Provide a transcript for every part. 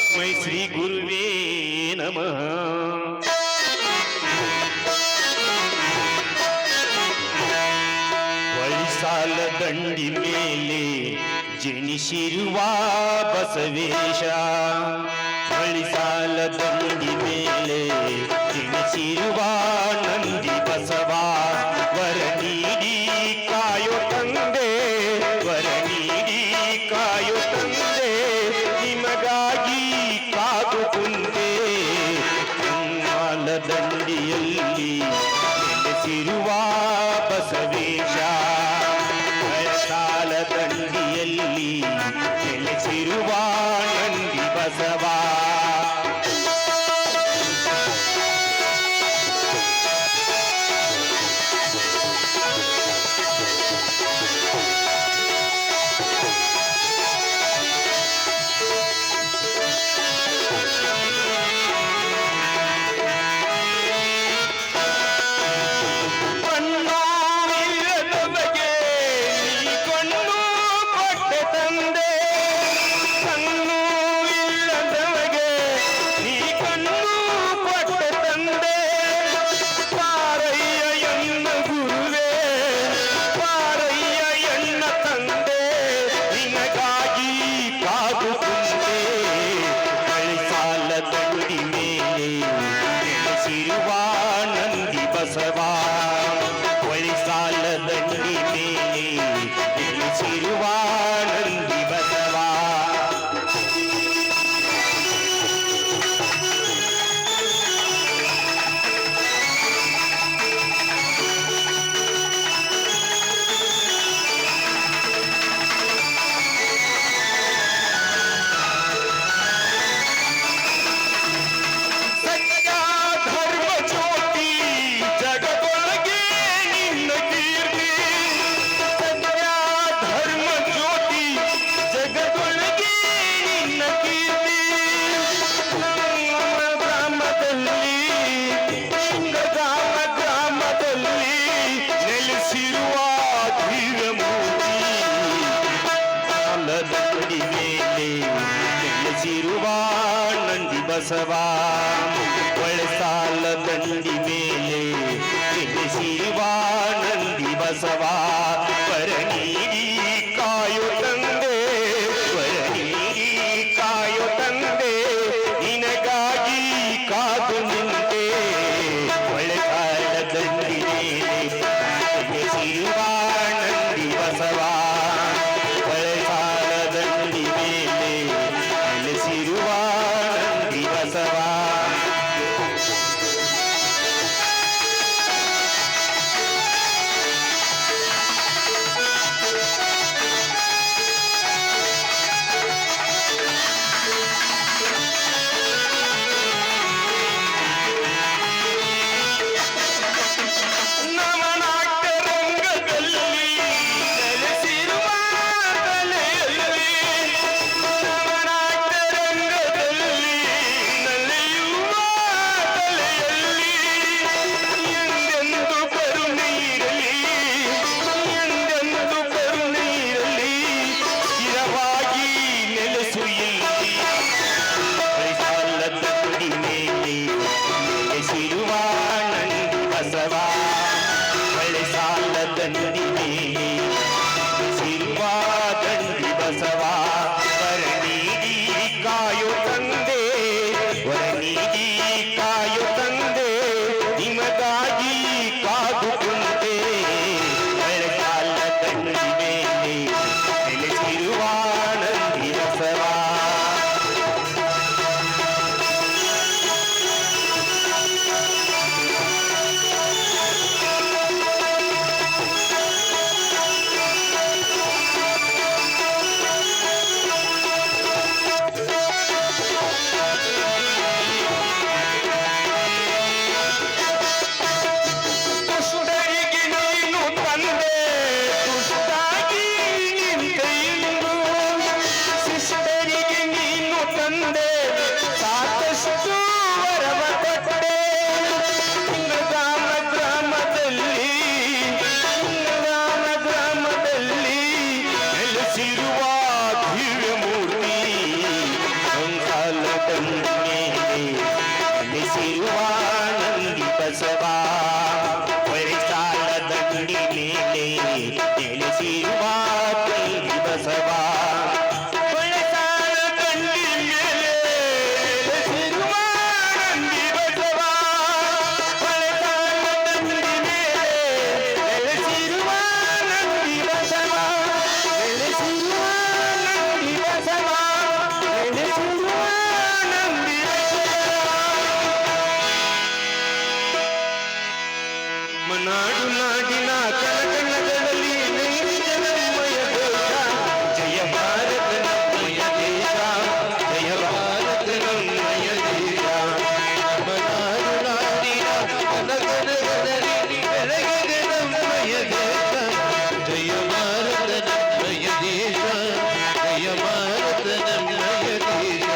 ತಸ್ಮೈ ಶ್ರೀ ಗುರುವೇ ನಮಃ. ಹೊಳಿಸಾಲ ದಂಡಿ ಮೇಲೆ ಜನಿಸಿರುವ ಬಸವೇಶ, ಹೊಳಿಸಾಲ ದಂಡಿ ಮೇಲೆ ಜನಿಸಿರುವ ನಂದಿ ಬಸವ, ವರ ನೀಡಿ ಕಾಯೋ ತಂದೆ, ವರ ನೀಡಿ ಕಾಯೋ ತಂದೆ, ನಿಮಗಾಗಿ ಕಾದು ಕುಂತೆ. ಕಣ್ಣಾಲ ದಂಡಿಯಲ್ಲಿ ನೆಲೆಸಿರುವ ಬಸವೇಶ, ಹೊಳಸಾಲ ದಂಡಿಯಲ್ಲಿ ನೆಲೆಸಿರುವ ನಂದಿ ಬಸವ. ಹೊಳಿಸಾಲ ದಂಡಿ ಮೇಲೆ ನೆಲೆಸಿರುವ ನಂದಿ ಬಸವ. ನೆಲೆಸಿರುವ ನಂದಿ ಬಸವ, ಹೊಳಸಾಲ ದಂಡಿ ಮೇಲೆ ನೆಲೆಸಿರುವ ನಂದಿ ಬಸವ, ವರ ನೀಡಿ ಕಾಯೋ ತಂದೆ, ವರ ನೀಡಿ ಕಾಯೋ ತಂದೆ, ನಿನಗಾಗಿ ಕಾದು ನಿಂತೆ. ಹೊಳಸಾಲ ದಂಡಿ ಮೇಲೆ ನೆಲೆಸಿರುವ ನಂದಿ ಬಸವ, ಹೊಳಸಾಲ ದಂಡಿ ಮೇಲೆ ನೆಲೆಸಿರುವ ನಂದಿ ಬಸವ. ಮನಾಡು ನಾಡಿನ ಕಣಕಣಗಳಲ್ಲಿ ನೈಜನಮ್ಮಯ ದೇಶ ಜಯ ಭಾರತ ನಮ್ಮಯ ದೇಶ ಜಯ ಭಾರತ ನಮ್ಮಯ ದೇಶ ಮನಾಡು ನಾಡಿನ ಕನಕನಗಳಲ್ಲಿ ಬೆಳಗಿದೆ ನಮ್ಮಯ ದೇಶ ಜಯ ಭಾರತ ನಮ್ಮಯ ದೇಶ ಜಯ ಭಾರತ ನಮ್ಮಯ ದೇಶ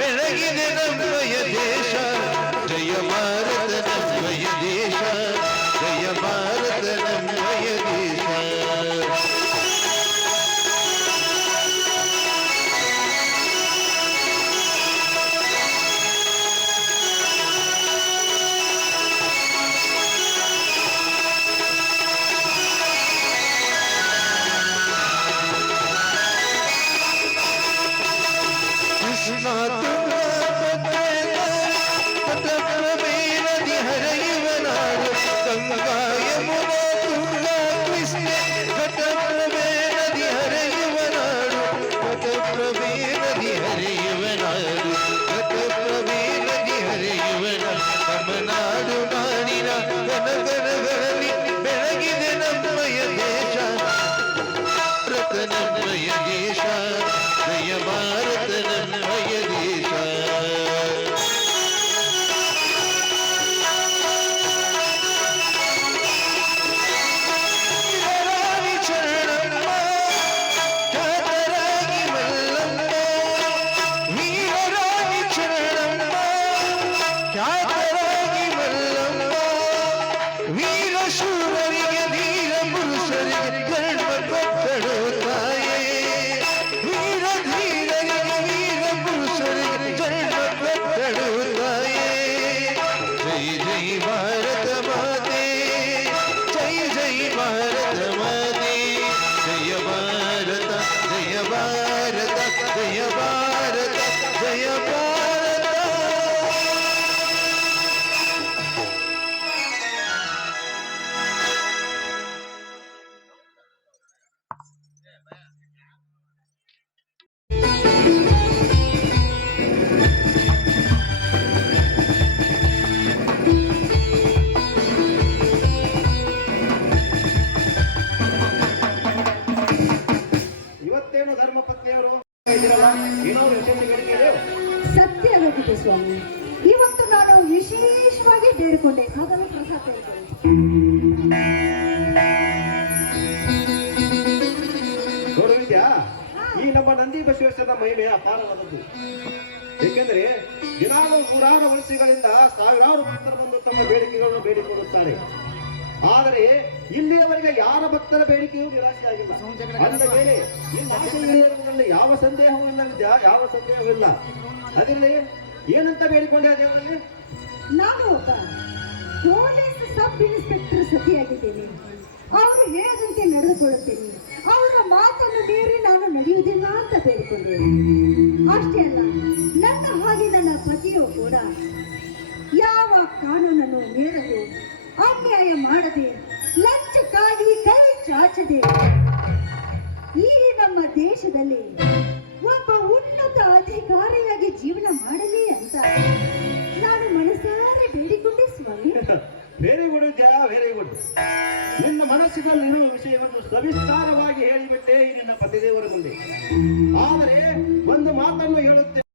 ಬೆಳಗಿದೆ ನಮ್ಮಯ ದೇಶ ಜಯ ಭಾರತ ನಮ್ಮಯ ದೇಶ ಜಯ ಭಾರತ ನಮ್ಮಯ ದೇಶ ಕೃಷ್ಣ ಪಟಪ್ರಮೇರದಿ ಹರಿಯುವ ನಾಡು ಗಂಗಾ ಯಮುನಾ ತುಂಗಾ ಕೃಷ್ಣ ಪಟಪ್ರಮೇರದಿ ಹರಿಯುವ ನಾಡು ಪಟಪ್ರಮೇರದಿ ಹರಿಯುವ ನಾಡು ಪಟಪ್ರಮೇರದಿ ಹರಿಯುವ ನಮ್ಮ ನಾಡು ನಾಡಿನ ಕನಕನಗಳಲ್ಲಿ ಬೆಳಗಿದೆ ನಮ್ಮಯ ದೇಶ ಭಾರತ ನಮ್ಮಯ ದೇಶ ಜಯ ಭಾರತ ನಮ್ಮಯ ದೇಶ ವೀರರಾಣಿ ಚರಣಮ್ಮ ಖ್ಯಾತರಾಗಿ ಮಲ್ಲಮ್ಮ ವೀರರಾಣಿ ಚರಣಮ್ಮ ಖ್ಯಾತರಾಗಿ ಮಲ್ಲಮ್ಮ ವೀರ ಶೂರರಿಗೆ ಧೀರ ಪುರುಷರಿಗೆ ಜನ್ಮ ಕೊಟ್ಟಳು ತಾಯೇ ವೀರ ಧೀರರಿಗೆ ವೀರ ಪುರುಷರಿಗೆ ಜನ್ಮ ಕೊಟ್ಟಳು ತಾಯೇ ಜೈ ಜೈ ಭಾರತ ಮಾತೆ ಜೈ ಜೈ ಭಾರತ ಮಾತೆ ಜಯ ಭಾರತ ಜಯ ಭಾರತ ಜಯ ಭಾರತ ಜಯ ಭಾರತ ಇವತ್ತೇನು ಧರ್ಮಪತ್ನಿಯವರು ಇದ್ದೀರಲ್ಲ ಏನೋ ವಿಶೇಷ ಬೇಡಿಕೆ ಇದೆ ಸತ್ಯವಾಗಿದೆ ಸ್ವಾಮಿ. ಇವತ್ತು ನಾನು ವಿಶೇಷವಾಗಿ ಬೇಡಿಕೊಂಡೆ, ಹಾಗಾಗಿ ಪ್ರಸಾದ ತೆಗೆದುಕೊಳ್ಳಿ. ನೋಡು ವಿದ್ಯಾ, ಈ ನಮ್ಮ ನಂದಿ ಬಸವೇಶ್ವರನ ಮಹಿಮೆ ಅಪಾರವಾದದ್ದು. ಏಕೆಂದರೆ ದಿನಾಲು ನೂರಾರು ವರ್ಷಗಳಿಂದ ಸಾವಿರಾರು ಭಕ್ತರು ಬಂದು ತಮ್ಮ ಬೇಡಿಕೆಗಳನ್ನು ಬೇಡಿಕೊಳ್ಳುತ್ತಾರೆ. ಆದರೆ ಇಲ್ಲಿಯವರೆಗೆ ಯಾರ ಭಕ್ತರ ಬೇಡಿಕೆಯೂ ನಿರಾಶೆಯಾಗಿಲ್ಲ. ಅಂದ ಮೇಲೆ ನಿಮ್ಮ ಆಸೆ ಈಡೇರುವುದರಲ್ಲಿ ಯಾವ ಸಂದೇಹವೂ ಇಲ್ಲ ವಿದ್ಯಾ, ಯಾವ ಸಂದೇಹವಿಲ್ಲ. ಅದರಲ್ಲಿ ಏನಂತ ಬೇಡಿಕೊಂಡೆ ದೇವರಲ್ಲಿ? ನಾನು ಒಬ್ಬ ಪೊಲೀಸ್ ಸಬ್ ಇನ್ಸ್ಪೆಕ್ಟರ್ ಸತಿಯಾಗಿದ್ದೇನೆ. ಅವರು ಹೇಳಿದಂತೆ ನಡೆದುಕೊಳ್ಳುತ್ತೇನೆ. ಅವರ ಮಾತನ್ನು ಮೀರಿ ನಾನು ನಡೆಯುವುದಿಲ್ಲ ಅಂತ ಬೇಡಿಕೊಂಡೆ. ಅಷ್ಟೇ ಅಲ್ಲ, ನನ್ನ ಹಾಗೆ ನನ್ನ ಪತಿಯು ಕೂಡ ಯಾವ ಕಾನೂನನ್ನು ಮೀರದೆ, ಅನ್ಯಾಯ ಮಾಡದೆ, ಲಂಚಕ್ಕಾಗಿ ಕೈ ಚಾಚದೆ ಈ ನಮ್ಮ ದೇಶದಲ್ಲಿ ಒಬ್ಬ ಉನ್ನತ ಅಧಿಕಾರಿಯಾಗಿ ಜೀವನ ಮಾಡಲಿ ಅಂತ ನಾನು ಮನಸಾರೆ ಬೇಡಿಕೊಂಡೆ ಸ್ವಾಮಿ. ವೆರಿ ಗುಡ್ ವಿದ್ಯಾ, ವೆರಿ ಗುಡ್. ನಿನ್ನ ಮನಸ್ಸಿನಲ್ಲಿರುವ ವಿಷಯವನ್ನು ಸವಿಸ್ತಾರವಾಗಿ ಹೇಳಿಬಿಟ್ಟೆ ಈ ನಿನ್ನ ಪತಿದೇವರ ಮುಂದೆ. ಆದರೆ ಒಂದು ಮಾತನ್ನು ಹೇಳುತ್ತೇನೆ.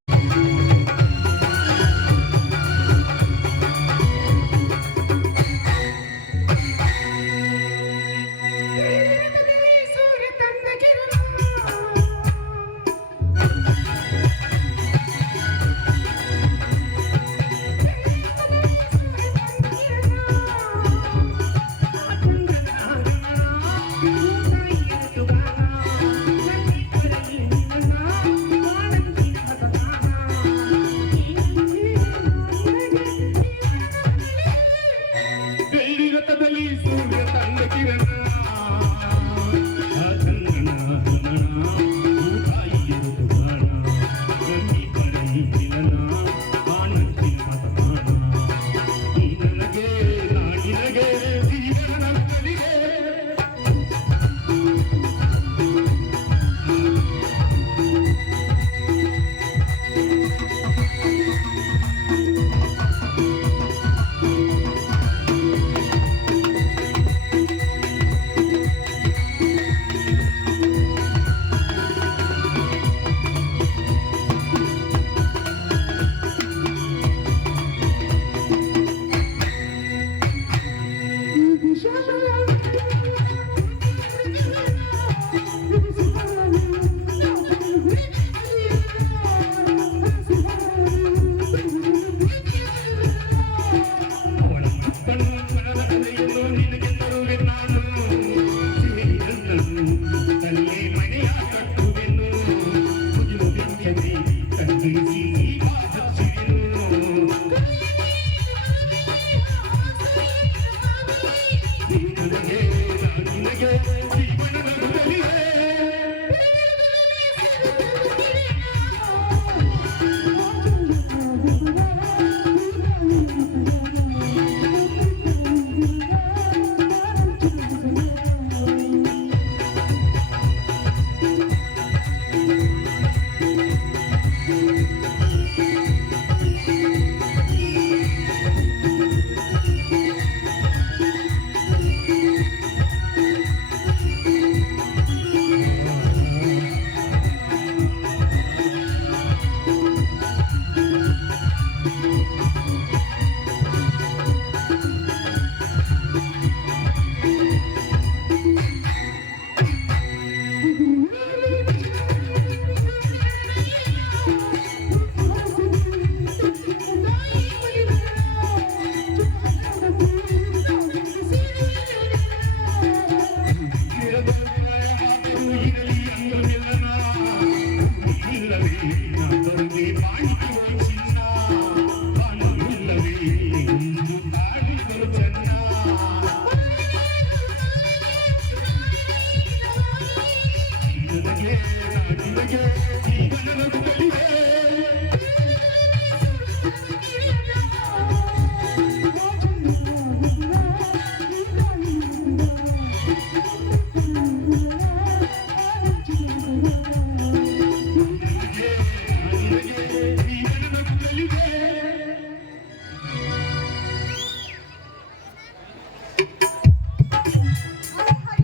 ಹಾಗೆ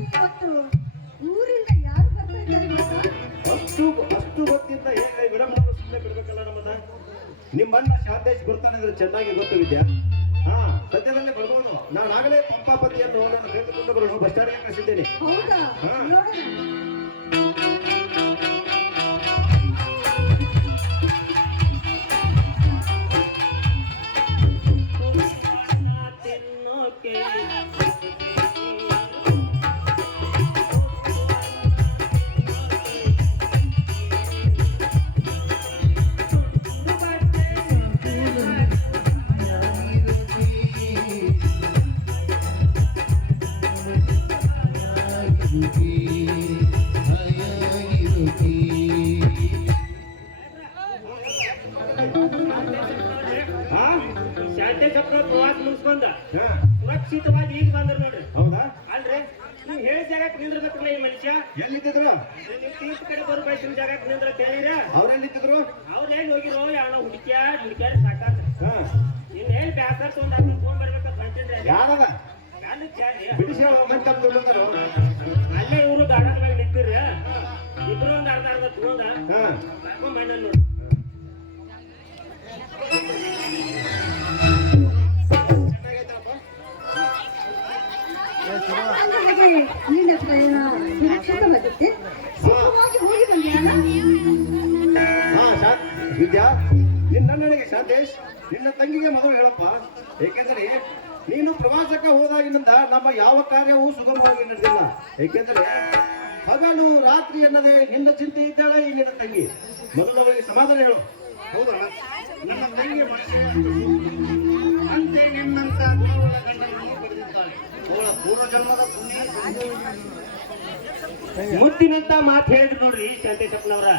ಇವತ್ತು ಊರಿಂದ ಯಾರು ಬರ್ತಾ ಇದ್ದಾರೆ ಗೊತ್ತಾ? ಅಷ್ಟು ಗೊತ್ತಿದ್ದ ಹೇಗೆ ವಿಡಂಬನೆ ಸುಮ್ಮನೆ ಬಿಡ್ಬೇಕಲ್ಲ ನಮ್ಮನ್ನ. ನಿಮ್ಮನ್ನ ಶಾಂತೇಶ್ ಬರ್ತಾನೆ ಅಂದ್ರೆ ಚೆನ್ನಾಗಿ ಗೊತ್ತು ವಿದ್ಯಾ. ಹಾ, ಸದ್ಯದಲ್ಲೇ ಬರ್ಬೋದು. ನಾನು ಆಗಲೇ ಪಂಪಾಪತಿಯನ್ನು ನನ್ನ ತೆಗೆದುಕೊಂಡು ಬರಲು ಬಸ್ ಸ್ಟ್ಯಾಂಡ್ಗೆ ಕಳಿಸಿದ್ದೇನೆ. ಹೌದಾ? ಹಾ. ನೋಡೋಣ. ಹಾ? ಶಾಂತೇಶಪ್ಪನ ಪ್ರವಾಸ ಮುಗಿಸ್ಕೊಂಡ ಹಾ. ಸುರಕ್ಷಿತವಾಗಿ ಈಗ ಬಂದ್ರ ನೋಡ್ರಿ. ಹೌದಾ? ಅಲ್ರಿ ನೀವು ಹೇಳಿದ ಜಾಗಕ್ಕೆ ನಿಂದ್ರಬೇಕಲ್ಲ ಈ ಮನುಷ್ಯ. ಎಲ್ಲಿದ್ದಿದ್ರು? ನೀವು ತೀರ್ಥ ಕಡೆ ಬರೋ ಬಯಸಿನ ಜಾಗಕ್ಕೆ ನಿಂದ್ರ ತೇಳಿರ ಅವ್ರೆಲ್ಲಿದ್ದಿದ್ರು? ಅವ್ರು ಎಲ್ಲಿ ಹೋಗಿರೋ ಯಾವನ ಹುಡುಕ್ಯಾಡ್ ಸಾಕಾತ. ಹಾ. ಇನ್ನು ಹೇಳಿ ಬ್ಯಾಸರ್ ತೊಗೊಂಡ್ ಅದನ್ನ ತೊಗೊಂಡ್ ಬರ್ಬೇಕಂತ ಹೊಂಟಿದ್ರಿ. ಯಾರದ? ಅಲ್ಲಿ ಚಾರಿ ಬಿಡಿಸಿ ಮಂದಿ ತಪ್ಪಿದ್ರು. ಅಲ್ಲೇ ಇವರು ಗಾರ್ಡನ್ ಮ್ಯಾಗ ನಿಂತಿರ್ರಿ. ಇಬ್ರು ಒಂದ್ ಅರ್ಧ ಅರ್ಧ ತಗೊಂಡ ಹಾ. ಕರ್ಕೊಂಡ್ ಬಂದ ನೋಡಿ. ಹಾಗೆ ನಿನ್ನ ಪ್ರಯಾಣ ಸುರಕ್ಷಿತವಾಗುತ್ತೆ. ಸುಖವಾಗಿ ಹೋಗಿ ಬಂದಿರಲ್ಲ? ಹಾ, ವಿದ್ಯಾ, ನನಗೆ ಶಾಂತೇಶ್ ನಿನ್ನ ತಂಗಿಗೆ ಮೊದಲು ಹೇಳಪ್ಪ. ಏಕೆಂದರೆ ನೀನು ಪ್ರವಾಸಕ್ಕೆ ಹೋದಾಗಿನಿಂದ ನಮ್ಮ ಯಾವ ಕಾರ್ಯವೂ ಸುಗಮವಾಗಿ ನಡೆದಿಲ್ಲ. ಏಕೆಂದರೆ ಹಗಲು ರಾತ್ರಿ ಎನ್ನದೆ ನಿನ್ನ ಚಿಂತೆ ಇದ್ದಾಳೆ ಈ ನಿನ್ನ ತಂಗಿ. ಮೊದಲು ಅವರಿಗೆ ಸಮಾಧಾನ ಹೇಳು. ಹೌದಾ? ನನ್ನ ತಂಗಿ ಮನುಷ್ಯ ಅಂತೆ ನಿನ್ನಂತ ಗುಣವುಳ್ಳ ಗಂಡನನ್ನು ಪಡೆದಿದ್ದಾಳೆ. ಅವಳ ಪೂರ್ವಜನ್ಮದ ಪುಣ್ಯ ಮುತ್ತಿನಂತ ಮಾತು ಹೇಳಿದ್ರು ನೋಡ್ರಿ ಶಾಂತೇಶಪ್ಪನವ್ರ.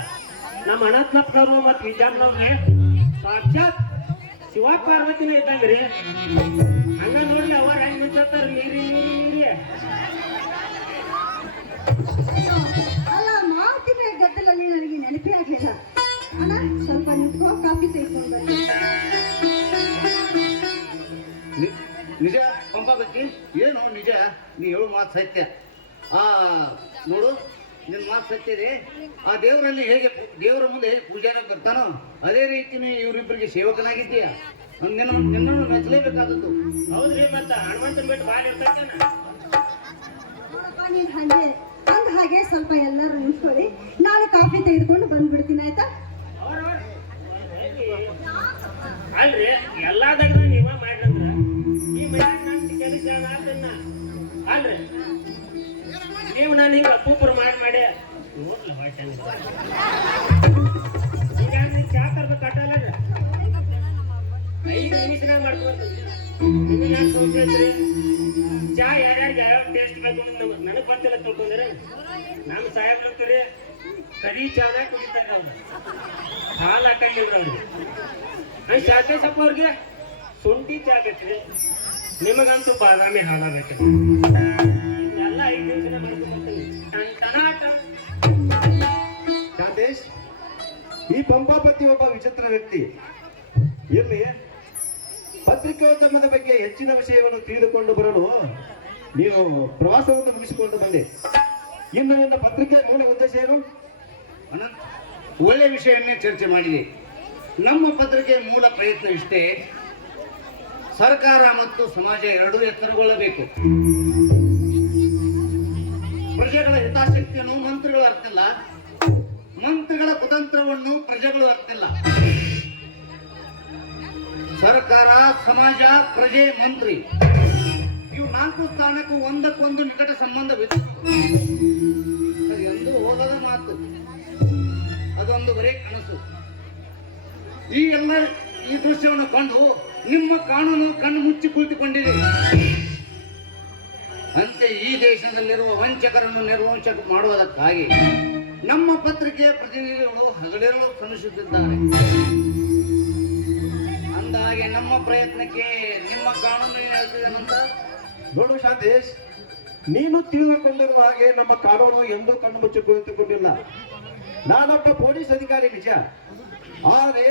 ನಮ್ಮ ಅನಂತನಪ್ಪನವ್ರು ಮತ್ತು ವಿಜಯಪ್ಪನವ್ರೆ ಸಾಕ್ಷಾತ್ ಶಿವ ಪಾರ್ವತಿನ ಇದ್ದಂಗ್ರಿ. ಹಂಗ ನೋಡ್ರಿ ಅವ್ರ ಹೆಂಗ್ ಮಿಂಚಾತಾರ ನೀರಿ ನೀರಿ ನೀರಿ. ಅಲ್ಲ, ಮಾತಿನ ಗದ್ದಲಲ್ಲಿ ನನಗೆ ನೆನಪೇ ಆಗ್ಲಿಲ್ಲ. ಅಣ್ಣ, ಸ್ವಲ್ಪ ನಿಂತ್ಕೋ, ಕಾಫಿ ತೆಗೆದುಕೊಂಡು ಬನ್ನಿ. ನಿಜ ಪಂಪಾಪತಿ, ಏನು ನಿಜ? ನೀ ಹೇಳೋ ಮಾತು ಸತ್ಯ. ನೋಡು, ನಿನ್ನ ಮಾತು ಸತ್ಯ ಇದೆ. ಆ ದೇವರಲ್ಲಿ ಹೇಗೆ ದೇವರ ಮುಂದೆ ಹೇಗೆ ಪೂಜಾರ ಬರ್ತಾನೋ ಅದೇ ರೀತಿ ಇವರಿಬ್ಬರಿಗೆ ಸೇವಕನಾಗಿದ್ದೀಯ. ನಿನ್ನನ್ನು ಮೆಚ್ಚಲೇಬೇಕಾದದ್ದು. ಹೌದ್ರಿ, ಮತ್ತ ಹನುಮಂತನ ಬಿಟ್ಟು ಬಾಲ್ ಇರ್ತೈತೇನ? ನೋಡಪ್ಪ, ನೀನ್ ಅಂದ ಹಾಗೆ ಸ್ವಲ್ಪ ಎಲ್ಲರೂ ನಿಂತ್ಕೊಳ್ಳಿ. ನಾನು ಕಾಫಿ ತೆಗೆದುಕೊಂಡು ಬಂದ್ಬಿಡ್ತೀನಿ, ಆಯ್ತಾ? ಅಲ್ರಿ ಎಲ್ಲಾದಾಗ ನೀವ ಮಾಡ್ರಂದ್ರ ಈ ಮನ್ಯಾಗ ಕೆಲಸ ಅದನ್ನ ಅಲ್ರಿ ನೀವು ನಾನು ಹಿಂಗ ಅಪ್ಪೂಪರು ಮಾಡಿ ನೋಡ್ಲ ಹೊಟ್ಟೆ ಈಗ ನೀನ್ ಚಾ ತರ್ಬೇಕು ಕಟ್ಟಲ್ಲ 5 ನಿಮಿಷನಾಗ ಮಾಡ್ಕೊಂಡು ನಾನು ಸೋಚೈತ್ರಿ. ಚಾ ಯಾರ್ಯಾರಿಗೆ ಯಾವ ಟೇಸ್ಟ್ ಮಾಡ್ಕೊಂಡು ನನಗೆ ಗೊತ್ತಿಲ್ಲ ತಿಳ್ಕೊಂಡ್ರಿ. ನಮ್ಮ ಸಾಹೇಬ್ ಅಂತೀರಿ ಕರಿ ಚಾನ ಕುಡಿತಾರೆ ಅವ್ರು, ಹಾಲು ಹಾಕಂಗಿಲ್ರಿ ಅವ್ರಿಗೆ. ಶಾಂತೇಶಪ್ಪ ಅವ್ರಿಗೆ ಶುಂಠಿ ಚಾ ಬೇಕ್ರಿ, ನಿಮಗಂತೂ ಬಾದಾಮಿ ಹಾಲ ಬೇಕ್ರಿ. ಎಲ್ಲ 5 ನಿಮಿಷನ ಮಾಡ್ಕೊಂಡ್ಬಿಡ್ತೀನಿ. ಶಾಂತೇಶ್, ಈ ಪಂಪಾಪತಿ ಒಬ್ಬ ವಿಚಿತ್ರ ವ್ಯಕ್ತಿ. ಇಲ್ಲಿ ಪತ್ರಿಕೋದ್ಯಮದ ಬಗ್ಗೆ ಹೆಚ್ಚಿನ ವಿಷಯವನ್ನು ತಿಳಿದುಕೊಂಡು ಬರಲು ನೀವು ಪ್ರವಾಸವನ್ನು ಮುಗಿಸಿಕೊಂಡು ಬಂದೆ. ಇನ್ನು ನಿನ್ನ ಪತ್ರಿಕೆ ಮೂಲ ಉದ್ದೇಶ ಏನು? ಅನಂತ್, ಒಳ್ಳೆ ವಿಷಯವನ್ನೇ ಚರ್ಚೆ ಮಾಡಿದೆ. ನಮ್ಮ ಪತ್ರಿಕೆ ಮೂಲ ಪ್ರಯತ್ನ ಇಷ್ಟೇ, ಸರ್ಕಾರ ಮತ್ತು ಸಮಾಜ ಎರಡೂ ಎತ್ತರಗೊಳ್ಳಬೇಕು. ಪ್ರಜೆಗಳ ಹಿತಾಸಕ್ತಿಯನ್ನು ಮಂತ್ರಿಗಳು ಅರ್ಥಿಲ್ಲ, ಮಂತ್ರಿಗಳ ಕುತಂತ್ರವನ್ನು ಪ್ರಜೆಗಳು ಅರ್ಥಿಲ್ಲ. ಸರ್ಕಾರ, ಸಮಾಜ, ಪ್ರಜೆ, ಮಂತ್ರಿ ಇವು 4 ಸ್ಥಾನಕ್ಕೂ ಒಂದಕ್ಕೊಂದು ನಿಕಟ ಸಂಬಂಧವಿದೆ. ಅದು ಎಂದೂ ಹೋಗದ ಮಾತು, ಅದೊಂದು ಬರೇ ಕನಸು. ಈ ದೃಶ್ಯವನ್ನು ಕಂಡು ನಿಮ್ಮ ಕಾನೂನು ಕಣ್ಣು ಮುಚ್ಚಿ ಕುಳಿತುಕೊಂಡಿದೆ. ಅಂತೆ ಈ ದೇಶದಲ್ಲಿರುವ ವಂಚಕರನ್ನು ನಿರ್ವಂಚಕ ಮಾಡುವುದಕ್ಕಾಗಿ ನಮ್ಮ ಪತ್ರಿಕೆಯ ಪ್ರತಿನಿಧಿಗಳು ಹಗಲಿರುಳು ಶ್ರಮಿಸುತ್ತಿದ್ದಾರೆ. ಅಂದಹಾಗೆ ನಮ್ಮ ಪ್ರಯತ್ನಕ್ಕೆ ನಿಮ್ಮ ಕಾನೂನು ಏನು ಹೇಳ್ತಿದ್ದೇನಂತ? ನೋಡು ಶಾಂತೇಶ್, ನೀನು ತಿಳಿದುಕೊಂಡಿರುವ ಹಾಗೆ ನಮ್ಮ ಕಾನೂನು ಎಂದೂ ಕಣ್ಣು ಮುಚ್ಚಿ ಕುಳಿತುಕೊಂಡಿಲ್ಲ. ನಾನೊಬ್ಬ ಪೊಲೀಸ್ ಅಧಿಕಾರಿ ನಿಜ, ಆದರೆ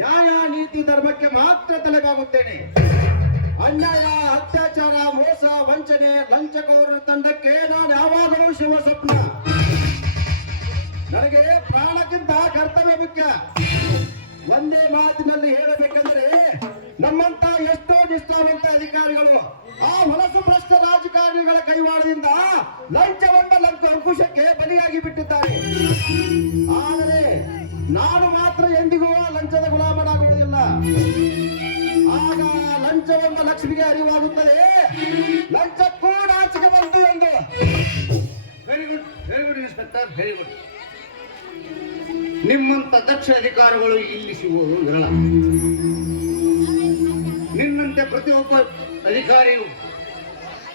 ನ್ಯಾಯ ನೀತಿ ಧರ್ಮಕ್ಕೆ ಮಾತ್ರ ತಲೆಬಾಗುತ್ತೇನೆ. ಅನ್ಯಾಯ, ಅತ್ಯಾಚಾರ, ಮೋಸ, ವಂಚನೆ, ಲಂಚಕೋರರ ತಂಡಕ್ಕೆ ನಾನು ಯಾವಾಗಲೂ ಶಿವ ಸ್ವಪ್ನ. ನನಗೆ ಪ್ರಾಣಕ್ಕಿಂತ ಕರ್ತವ್ಯ ಮುಖ್ಯ. ಒಂದೇ ಮಾತಿನಲ್ಲಿ ಹೇಳಬೇಕೆಂದರೆ ನಮ್ಮಂತ ಎಷ್ಟೋ ನಿಷ್ಠಾವಂತ ಅಧಿಕಾರಿಗಳು ಆ ಹೊಲಸು ಭ್ರಷ್ಟ ರಾಜಕಾರಣಿಗಳ ಕೈವಾಡದಿಂದ ಲಂಚವೆಂಬ ಅಂಕುಶಕ್ಕೆ ಬಲಿಯಾಗಿ ಬಿಟ್ಟಿದ್ದಾರೆ. ಆದರೆ ನಾನು ಮಾತ್ರ ಎಂದಿಗೂ ಲಂಚದ ಗುಲಾಮನಾಗುವುದಿಲ್ಲ. ಆಗ ಲಂಚವೆಂಬ ಲಕ್ಷ್ಮಿಗೆ ಅರಿವಾಗುತ್ತದೆ, ಲಂಚಕ್ಕೂ ನಾಚಿಕೆ ಬಂತು ಎಂದು. Very good inspector, very good. ನಿಮ್ಮಂತ ದಕ್ಷ ಅಧಿಕಾರಿಗಳು ಇಲ್ಲಿ ಸಿಗುವುದು ವಿರಳ. ನಿನ್ನಂತೆ ಪ್ರತಿಯೊಬ್ಬ ಅಧಿಕಾರಿಯು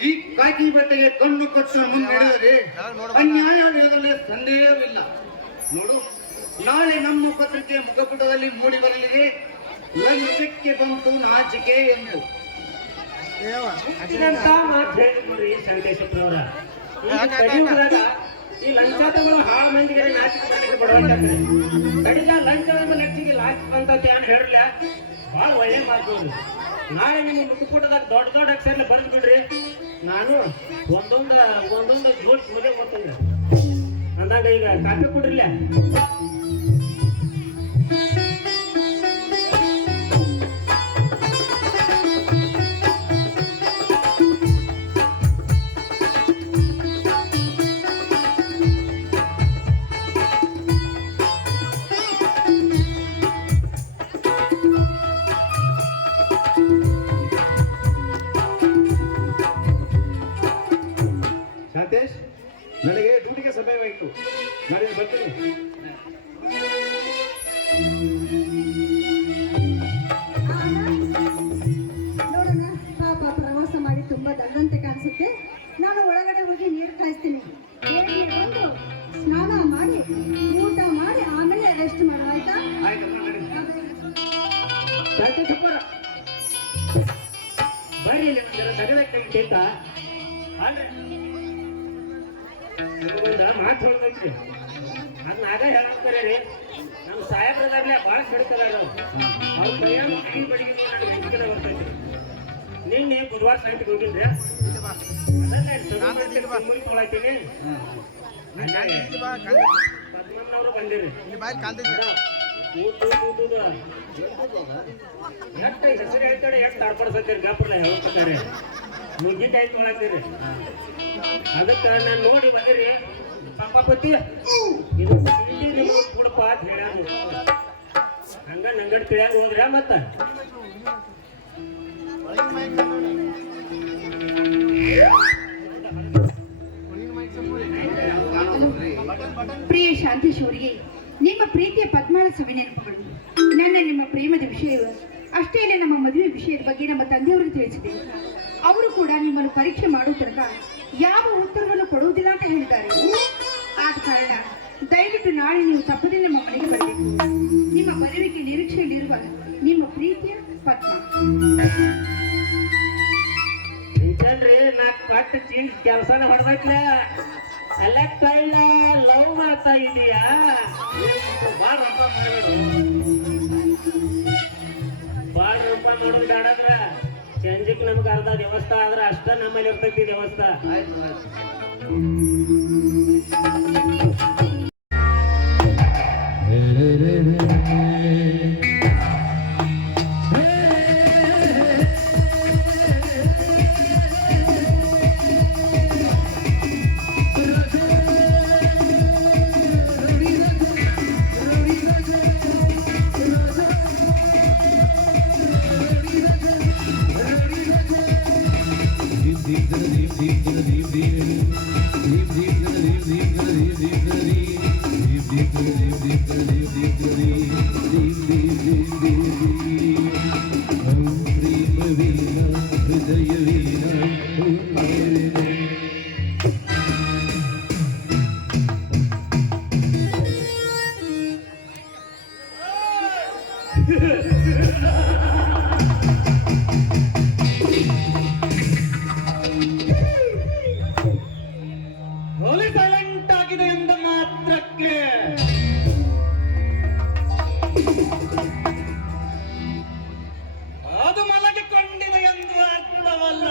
ಈ ಕಾಕಿ ಬಟ್ಟೆಗೆ ಕಣ್ಣು ಕಟ್ಟು ಮುಂದೆ ನಡೆದರೆ ಅನ್ಯಾಯ ನಡೆಯದಲ್ಲಿ ಸಂದೇಹವಿಲ್ಲ. ನೋಡು, ನಾಳೆ ನಮ್ಮ ಪತ್ರಿಕೆಯ ಮುಖಪುಟದಲ್ಲಿ ಮೂಡಿ ಬರಲಿದೆ, ಲಂಚಕ್ಕೆ ಬಂತು ನಾಚಿಕೆ ಎಂದು. ಅಂತ ಮಾತು ಹೇಳಿದ್ರಿ ಸಂದೇಶಪ್ರವರ. ಈ ಲಂಚಾಟಗಳು ಹಾಳು ಮಂದಿಗೆ ನಾಚಿಕೆ ಬಡವಂತಾಗ್ತದೆ. ಕಡಿಗ ಲಂಚವೆಂಬ ಲಕ್ಷಿಗೆ ಲಾಸ್ಟ್ ಅಂತ ಏನ್ ಹೇಳಲ್ಲ, ಬಹಳ ಒಳ್ಳೆ ಮಾತು. ನಾಳೆ ನಿಮ್ಮ ಮುಖಪುಟದಾಗ ದೊಡ್ಡ ದೊಡ್ಡ ಅಕ್ಷರ ಬರೆದು ಬಿಡ್ರಿ. ನಾನು ಒಂದೊಂದು ಜೋಡ್ ಓದೇ ಓದ್ತೇನೆ. ಅಂದಾಗ ಈಗ ಕಾಪಿ ಕೊಡ್ರಿಲ್ಲ. ಶಾಂತೇಶ್, ನನಗೆ ಡ್ಯೂಟಿಗೆ ಸಮಯವಾಯಿತು, ನಾಳೆ ಬರ್ತೀನಿ. ನೋಡೋಣ, ಪಾಪ ಪ್ರವಾಸ ಮಾಡಿ ತುಂಬಾ ದಲ್ಲಂತೆ ಕಾಣಿಸುತ್ತೆ. ನಾನು ಒಳಗಡೆ ಹೋಗಿ ನೀರು ಕಾಯಿಸ್ತೀನಿ. ಬೇಗನೆ ಬಂದು ಸ್ನಾನ ಮಾಡಿ ಊಟ ಮಾಡಿ ಆಮೇಲೆ ರೆಸ್ಟ್ ಮಾಡು, ಆಯ್ತಾ? ಶಾಂತೇಶಪ್ಪರ ಬರ್ರಿ, ಇಲ್ಲಿ ತಗದ ಕೈ ಕೇಳ್ತ ಮಾತು ಹೊಡ್ದೈತ್ರಿ. ಅದನ್ನ ಆಗ ಹೇಳ್ತಾರೆ ರೀ, ನಮ್ಮ ಸಾಹೇಬ್ರದಾರ್ಲೆ ಭಾಳ ಕಡಿತಾರ ಅವ್ರ ಕೈಯಾಗ ಮಕ್ಕಳಿಗೆ ಬಡಿಗೆ ನನಗೆ ಹೆಂಚಿಕೆ ಬರ್ತೈತ್ರಿ. ನಿನ್ನೆ ಬುಧವಾರ ಸಾಯಂಕಾಲ ಹೋಗಿಲ್ರಿ, ಮುರಿ ತೊಳಾಯ್ತೀನಿ. ಪದ್ಮಮ್ಮನವರು ಬಂದಿರಿ. ಎಷ್ಟು ಹೆಸರು ಹೇಳ್ತಾರೆ, ಎಷ್ಟು ತಾಡ್ಪಡಿಸತ್ತೀರಿ, ಗಪ್ಪರ್ಲ ಹೇಳ್ತಾರೆ, ಮುಗ್ಗಿಕಾಯಿ ತೊಳಾತೀರಿ. ಅದಕ್ಕೆ ನಾನು ನೋಡಿ ಬಂದಿರಿ. ಪಾಪ ಪತಿ ಇದು ಕುಡಪ ಅಂತ ಹೇಳ್ಯಾನು. ಹಂಗ ನಂಗಡ್ ತಿಳಿಯಾಗ ಹೋದ್ರ ಮತ್ತ ಪ್ರಿಯ ಶಾಂತೇಶ್ ಅವರಿಗೆ ನಿಮ್ಮ ಪ್ರೀತಿಯ ಪದ್ಮಾಳ ಸವಿ ನೆನಪುಗಳು. ನನ್ನ ನಿಮ್ಮ ಪ್ರೇಮದ ವಿಷಯ ಅಷ್ಟೇ ಅಲ್ಲ, ನಮ್ಮ ಮದುವೆ ವಿಷಯದ ಬಗ್ಗೆ ನಮ್ಮ ತಂದೆಯವರಿಗೆ ತಿಳಿಸಿದೆ. ಅವರು ಕೂಡ ನಿಮ್ಮನ್ನು ಪರೀಕ್ಷೆ ಮಾಡುವ ತನಕ ಯಾವ ಉತ್ತರವನ್ನು ಕೊಡುವುದಿಲ್ಲ ಅಂತ ಹೇಳಿದ್ದಾರೆ. ಆದ ಕಾರಣ ದಯವಿಟ್ಟು ನಾಳೆ ನೀವು ತಪ್ಪದೆ ನಮ್ಮ ಮನೆಗೆ ಬರಬೇಕು. ನಿಮ್ಮ ಬರುವಿಕೆ ನಿರೀಕ್ಷೆಯಲ್ಲಿರುವ ನಿಮ್ಮ ಪ್ರೀತಿಯ ಪದ್ಮ. ನಿಂತಲ್ರಿ, ನಾ ಕಟ್ಟು ಚೀಸ್ ಕೆಲಸನ ಹೊಡೆದೈತ್ಲ. ಸೆಲೆಕ್ಟ್ ಇಲ್ಲ, ಲವ್ ಮಾಡ್ತಾ ಇದೀಯಾ? ಭಾಳ ರೊಕ್ಕ ಮಾಡಬೇಡ, ಭಾಳ ರೊಕ್ಕ ಮಾಡೋದು ಬೇಡಂದ್ರ ಸಂಜೆಕ್ ನಮ್ಗೆ ಅರ್ಧ ವ್ಯವಸ್ಥೆ ಆದ್ರೆ ಅಷ್ಟ ನಮ್ಮಲ್ಲಿ ಇರ್ತೈತಿ ವ್ಯವಸ್ಥೆ. deep, deep, deep, deep, deep, deep, deep, deep, deep, deep, deep, deep, ಹೋಲಿ ಸೈಲೆಂಟ್ ಆಗಿದೆ ಎಂದ ಮಾತ್ರಕ್ಕೆ ಅದು ಮಲಗಿಕೊಂಡಿದೆ ಎಂದು ಅರ್ಥವಲ್ಲ.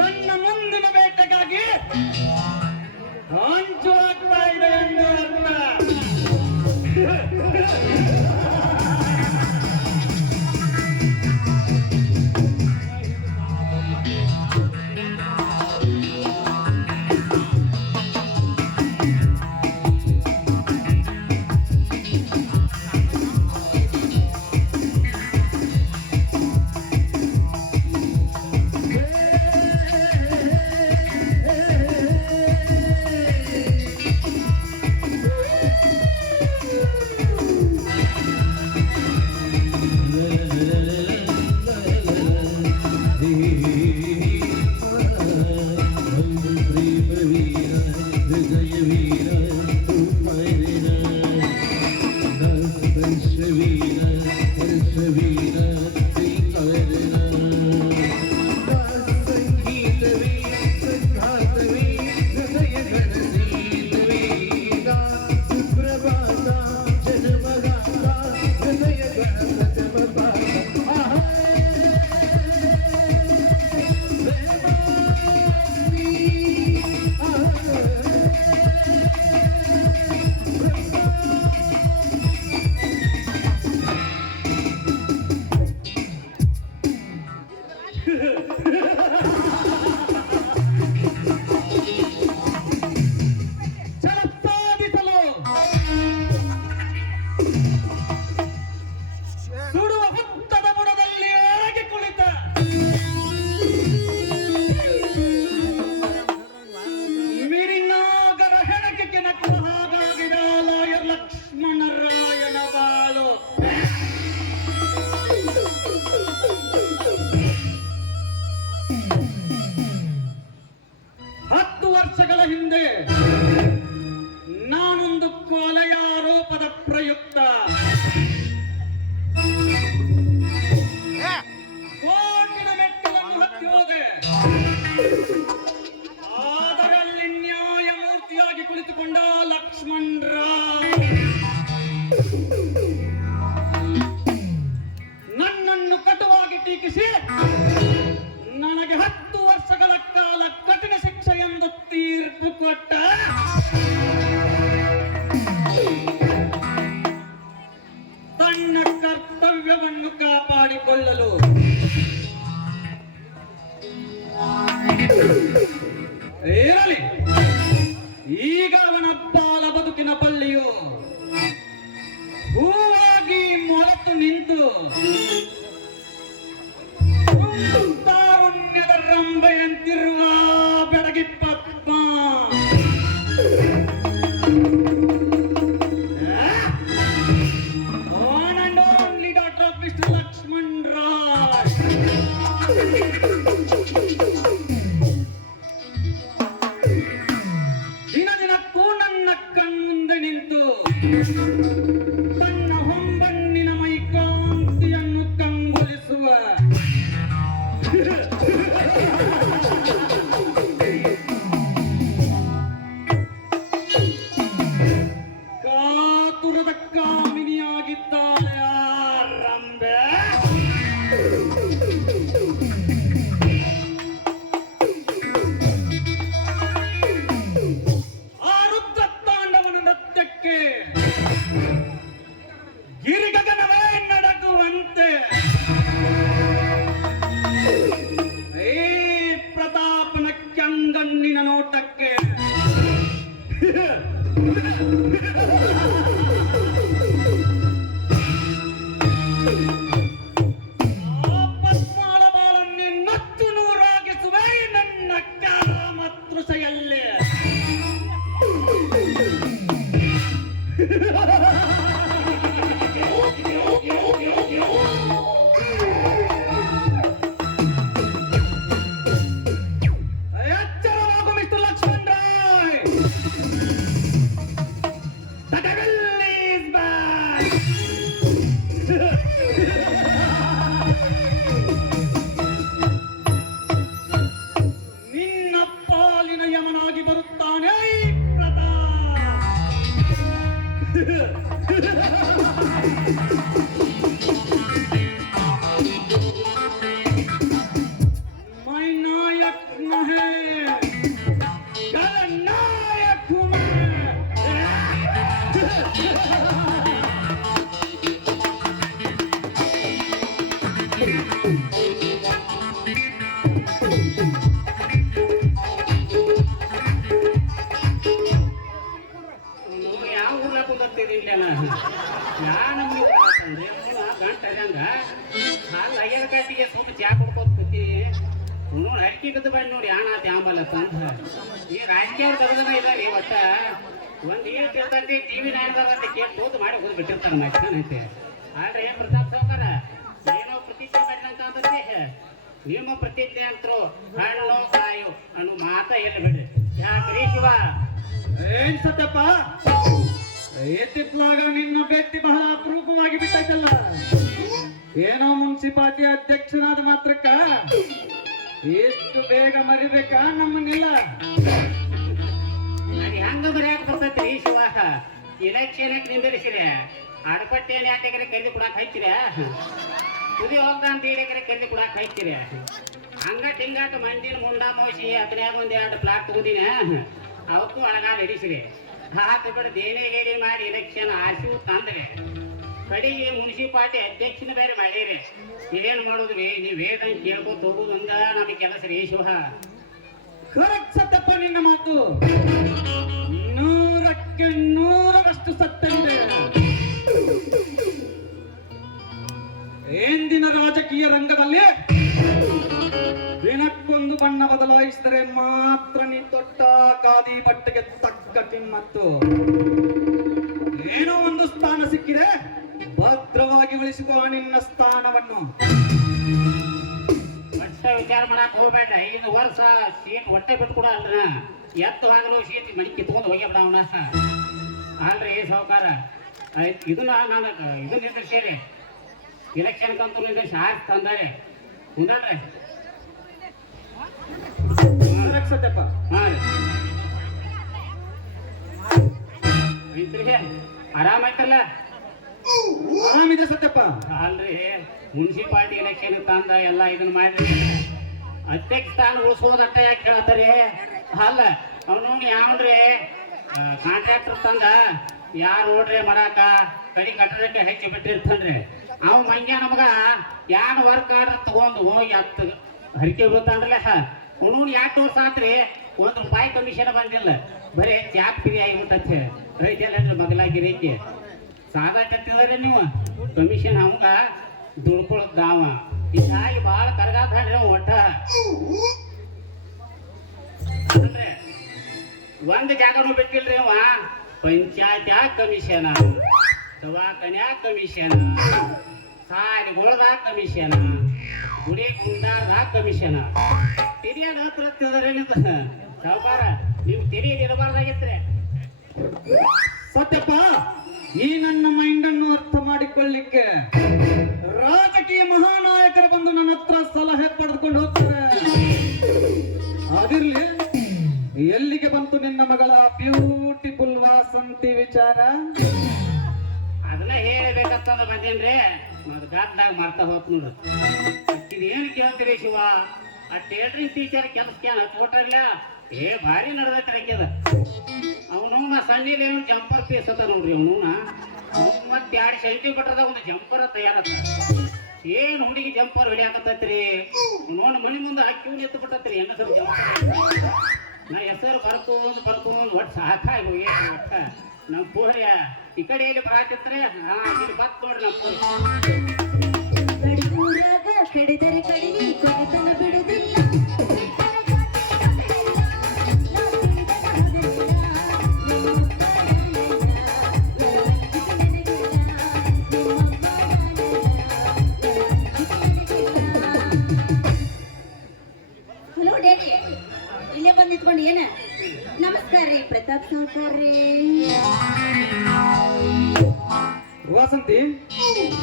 ತನ್ನ ಮುಂದಿನ ಬೇಟೆಗಾಗಿ ಹೊಂಚು ಆಗ್ತಾ ಇದೆ ಎಂದು ಅರ್ಥ. ಛಲಸಾಧಿಸಲು ಸುಡುವ ಹುತ್ತದ ಬುಡದಲ್ಲಿ ಒಳಗೆ ಕುಳಿತ ಮಿರಿನಾಗರ ಹೆಣಕ್ಕೆ ನಕ್ಕುವ ಹಾಗಾಗಿದ ಲಾಯರ್ ಲಕ್ಷ್ಮಣರಾಯನ ಬಾಳು. ಹತ್ತು ವರ್ಷಗಳ ಹಿಂದೆ ನಾನೊಂದು ಕೊಲೆಯ ಆರೋಪದ ಪ್ರಯುಕ್ತ ಕೋರ್ಟಿನ ಮೆಟ್ಟಿಲನ್ನು ಹತ್ತಿ ಹೋದೆ. ಅದರಲ್ಲಿ ನ್ಯಾಯಮೂರ್ತಿಯಾಗಿ ಕುಳಿತುಕೊಂಡ ಲಕ್ಷ್ಮಣ್ ರಾವ್ ನನ್ನನ್ನು ಕಟುವಾಗಿ ಟೀಕಿಸಿ ನನಗೆ 10 ವರ್ಷಗಳ ಕಾಲ ಕಠಿಣ ಶಿಕ್ಷೆ ಎಂದು ತೀರ್ಪು ಕೊಟ್ಟ. ತನ್ನ ಕರ್ತವ್ಯವನ್ನು ಕಾಪಾಡಿಕೊಳ್ಳಲು ಇರಲಿ, ಈಗ ಅವನ ಬಾಲ ಬದುಕಿನ ಬಳ್ಳಿಯು ಹೂವಾಗಿ ಮೊಳತು ನಿಂತು ತಾರುಣ್ಯದ ರಂಬೆಯಂತಿರುವ ಬೆಳಗಿ Padma one and only doctor of Mr Lakshman Rao. ದಿನ ದಿನಕ್ಕೂ ನನ್ನ ಕಣ್ಮುಂದೆ ನಿಂತು ತನ್ನ ಹೊಂಬಣ್ಣಿನ ಮೈಕಾಂತಿಯನ್ನು ಕಂಗೊಳಿಸುವ ಕಾತುರದ ಕಾಮಿನಿಯಾಗಿದ್ದಾಳೆ ಆ ರಂಬೆ. ಆ ರುದ್ರ ತಾಂಡವನ ನೃತ್ಯಕ್ಕೆ ಗಿರಿಗಗನವೇ ನಡಗುವಂತೆ ಏ ಪ್ರತಾಪನ ಕಂಗಣ್ಣಿನ ನೋಟಕ್ಕೆ ಆ ಪದ್ಮಾಳ ಬಾಳನ್ನೇ ನತ್ತು ನೂರಾಗಿಸುವೆ ನನ್ನ ಕಾಮತೃಷೆಯಲ್ಲೇ. ಎಚ್ಚರವಾಗು ಮಿಸ್ಟರ್ ಲಕ್ಷ್ಮಣ್ ರಾಯ್. ನೋಡಿ ಯಾಣಾತಿ ಆಂಬಲ್ಲ ತಂದ ಈ ರಾಜಕೀಯ ತಗದನ ಇದಾರೆ ಒಟ್ಟ ಒಂದ್ ಏಟ್ ಇರ್ತೈತಿ ಟಿವಿ ನಾಡ್ದಾಗ ಅಂತ ಕೇಳಿ ತೋದು ಮಾಡಿ ಹೋದ್ ಬಿಟ್ಟಿರ್ತಾರ ಮತ್ತೈತೆ ಆದ್ರೆ ಏನ್ ಪ್ರತಾಪ್ ಸಾವ್ಕಾರ ಏನೋ ಪ್ರತಿಜ್ಞೆ ಮಾಡಿದಂತ ಅಂತಂದ್ರೆ ನಿಮ್ಮ ಪ್ರತಿಜ್ಞೆ ಅಂತರು ಹಣ್ಣು ಕಾಯು ಅನ್ನೋ ಮಾತ ಎಲ್ಲಿ ಬಿಡ್ರಿ ಯಾಕ್ರಿ ಶಿವ ಏನ್ ಸತ್ಯಪ್ಪ ಎತ್ತಿತ್ಲಾಗ ನಿನ್ನ ಭೇಟಿ ಬಹಳ ಅಪರೂಪವಾಗಿ ಬಿಟ್ಟೈತಲ್ಲ ಏನೋ ಮುನ್ಸಿಪಾಲಿಟಿ ಅಧ್ಯಕ್ಷನಾದ ಮಾತ್ರಕ್ಕ ಎಷ್ಟು ಬೇಗ ಮರಿಬೇಕಾ ನಮ್ಮನ್ನೆಲ್ಲ ಅದು ಹೆಂಗ ಬರೆಯಾಕ ಬರ್ತೈತ್ರಿ ಶಿವ ಇಲೆಕ್ಷನ್ ನಿಂದಿರಿಸಿದೆ ಅಡಪಟ್ಟಿ ಏನ್ 2 ಎಕರೆ ಖರೀದಿ ಕೊಡಾಕ್ ಹೈತಿರ ಕುದಿ ಹೋಗ್ದ ಅಂತ 2 ಎಕರೆ ಖರೀದಿ ಕೊಡಾಕ್ ಹೈತಿರ ಹಂಗ ಟಿಂಗಾಟ ಮಂದಿನ ಮುಂಡ ಮೋಸಿ ಅದ್ರಾಗ ಒಂದ್ 2 ಪ್ಲಾಟ್ ತಗೋದಿನ ಅವಕ್ಕೂ ಒಳಗಾಲ ಹಿಡಿಸಿದೆ ಹಾಕಿ ಬಿಡದು ಏನೇ ಹೇಳಿ ಮಾಡಿ ಇಲೆಕ್ಷನ್ ಆರ್ಸಿವು ತಂದ್ರೆ ಕಡೆಗೆ ಮುನ್ಸಿಪಾಲಿಟಿ ಅಧ್ಯಕ್ಷನ ಬೇರೆ ಮಾಡಿರಿ ಇದೇನು ಮಾಡೋದ್ರಿ ನೀವ್ ವೇದಂಗೆ ಕೇಳ್ಕೊತ ಹೋಗುದು ಹಂಗ ನಮಗೆ ಕೆಲಸ ರೀ ಶಿವ ಕರೆಕ್ಟ್ ಸತ್ಯಪ್ಪ ನಿನ್ನ ಮಾತು 100ಕ್ಕೆ 100ರಷ್ಟು ಸತ್ಯವಿದೆ ಎಂದಿನ ರಾಜಕೀಯ ರಂಗದಲ್ಲಿ ದಿನಕ್ಕೊಂದು ಬಣ್ಣ ಬದಲಾಯಿಸಿದರೆ ಮಾತ್ರ ನೀ ತೊಟ್ಟ ಖಾದಿ ಬಟ್ಟೆಗೆ ತಕ್ಕ ಕಿಮ್ಮತ್ತು ಏನೋ ಒಂದು ಸ್ಥಾನ ಸಿಕ್ಕಿದೆ ಭದ್ರವಾಗಿ ಉಳಿಸಿಕೊ ನಿನ್ನ ಸ್ಥಾನವನ್ನು ವಿಚಾರ ಮಾಡಕ್ ಹೋಗ್ಬೇಡ 5 ವರ್ಷ ಸೀಟ್ ಹೊಟ್ಟೆ ಬಿಟ್ಟು ಕೂಡ ಅಲ್ರ ಎತ್ತು ಆಗಲು ಸೀಟ್ ಮಣಿ ಕಿತ್ಕೊಂಡು ಹೋಗ್ಯಾಬಿಡ ಅವನ ಅಲ್ರಿ ಸಾವುಕಾರ ಇದನ್ನ ನಾನು ಇದನ್ನ ನಿಂದಿರ್ಸೇರಿ ಇಲೆಕ್ಷನ್ ಕಂತೂ ನಿಂದಿರ್ಸಿ ಆರ್ಸ್ ತಂದಾರೆ ಉಂಡ್ರಿ ಸತ್ಯಪ್ಪ ಹಾ ರೀ ಆರಾಮಾಯ್ತಲ್ಲ ಆರಾಮಿದೆ ಸತ್ಯಪ್ಪ ಅಲ್ರಿ ಮುನ್ಸಿಪಾಲಿಟಿ ಎಲೆಕ್ಷನ್ ತಂದ ಎಲ್ಲ ಇದನ್ನ ಮಾಡಿ ಅಧ್ಯಕ್ಷ ಸ್ಥಾನ ಉಳಿಸೋದಟ್ಟ ಯಾಕೆ ಹೇಳ್ತಾರೆ ಅಲ್ಲ ಅವನು ಯಾವ್ರಿ ಕಾಂಟ್ರಾಕ್ಟರ್ ತಂದ ಯಾರು ನೋಡ್ರಿ ಮಾಡಾಕ ಕಡಿ ಕಟ್ಟಡಕ್ಕೆ ಹೆಚ್ಚಿ ಬಿಟ್ಟಿರ್ತನ್ರಿ ಅವ್ ಮಂಗ್ಯ ನಮಗ ಯಾನ್ ವರ್ಕ್ ಆರ್ಡರ್ ತಗೊಂಡು ಹೋಗಿ ಹತ್ತು ಹರಿಕೆ ಬೀಳ್ತಾನ್ರಲ್ಲ ಅವನು 2 ವರ್ಷ ಆತ್ರಿ ₹1 ಕಮಿಷನ್ ಬಂದಿಲ್ಲ ಬರೀ ಜಾಕ್ ಫ್ರೀ ಆಗಿಬಿಟ್ಟೆ ರೈತಲ್ಲ ಮಗಲಾಗಿರಿಕೆ ಸಾದಾ ಕಟ್ಟಿದ್ರೆ ನೀವು ಕಮಿಷನ್ ಅವಂಗ ದುಡ್ಕೊಳಕ್ ದಾವ ಹೀಗಾಗಿ ಭಾಳ ಕರಗಾದ್ರಿ ಅವ ಒಟ್ಟ ಅಂದ್ರೆ ಒಂದ್ ಜಾಗನೂ ಬಿಟ್ಟಿಲ್ರಿ ಅವ ಪಂಚಾಯತ್ಯಾಗ ಕಮಿಷನ್ ದವಾಖಾನ್ಯಾಗ ಕಮಿಷನ್ ಸಾಲಿಗೊಳದಾಗ ಕಮಿಷನ್ ಗುಡಿ ಗುಂಡಾದಾಗ ಕಮಿಷನ್ ತಿರಿಯದ ಹತ್ರ ತಿಳಿದ್ರೇನಿಂದ ಸಾವುಕಾರ ನೀವು ತಿರಿಯದಿರಬಾರ್ದಾಗಿತ್ರಿ ಸತ್ಯಪ್ಪ ಈ ನನ್ನ ಮೈಂಡ್ ಅನ್ನು ಅರ್ಥ ಮಾಡಿಕೊಳ್ಳಿಕ್ಕೆ ರಾಜಕೀಯ ಮಹಾನಾಯಕರು ಬಂದು ನನ್ನ ಹತ್ರ ಸಲಹೆ ಪಡೆದುಕೊಂಡು ಹೋಗ್ತಾರೆ ಅದಿರ್ಲಿ ಎಲ್ಲಿಗೆ ಬಂತು ನಿನ್ನ ಮಗಳ ಬ್ಯೂಟಿಫುಲ್ ವಾಸಂತಿ ವಿಚಾರ ಅದನ್ನ ಹೇಳ್ಬೇಕಂತಂದ ಬಂದೇನ್ರಿ ಮತ್ ಗಾಡ್ದಾಗ ಮಾಡ್ತಾ ಹೋತ್ ನೋಡು ಇದೇನು ಕೇಳ್ತೀರಿ ಶಿವ ಆ ಟೇಲರಿಂಗ್ ಟೀಚರ್ ಕೆಲಸಕ್ಕೆ ಹಚ್ಕೊಟ್ರಲ್ಲ ಭಾರಿ ನಡೆದೈತ್ರಿ ಆಕೆದ ಅವನು ಸಣ್ಣಿಲಿ ಏನು ಜಂಪರ್ ಪೀಸ್ ಅದ ನೋಡ್ರಿ ಅವನು ಮತ್ತೆ 2 ಸೆಂಟಿಮೀಟರ್ದಾಗ ಒಂದು ಜಂಪರ್ ತಯಾರತ್ತ ಏನ್ ಹುಡುಗಿ ಜಂಪರ್ ಹೊಡಿಯಾಕತ್ತೈತ್ರಿ ನೋಡ್ ಮನಿ ಮುಂದೆ ಹಾಕಿ ಎತ್ತು ಬಿಟ್ಟತ್ರಿ ಹೆಣ್ಣಸರು ಜಂಪರ್ ನಾ ಹೆಸರು ಬರ್ಕೊಂಡು ಒಟ್ಟು ಸಾಕಾಗಿ ಹೋಗಿ ಒಟ್ಟ ನಮ್ ಪೂರ್ಯ ಈ ಕಡೆ ಎಲ್ಲಿ ಬರಾತಿತ್ರೆ ಇಲ್ಲಿ ಬತ್ ನೋಡ್ರಿ ನಮ್ ಪೂರ್ಯ ಕಡಿದರೆ ಕಡಿಮೆ ಕೊನೆತನ ಬಿಡುವುದಿಲ್ಲ ಹಲೋ ಡ್ಯಾಡಿ ಇಲ್ಲೇ ಬಂದು ನಿಂತ್ಕೊಂಡು ಏನ ನಮಸ್ಕಾರ ರೀ ಪ್ರತಾಪ್ ಸಾವ್ಕಾರ್ರಿ ವಾಸಂತಿ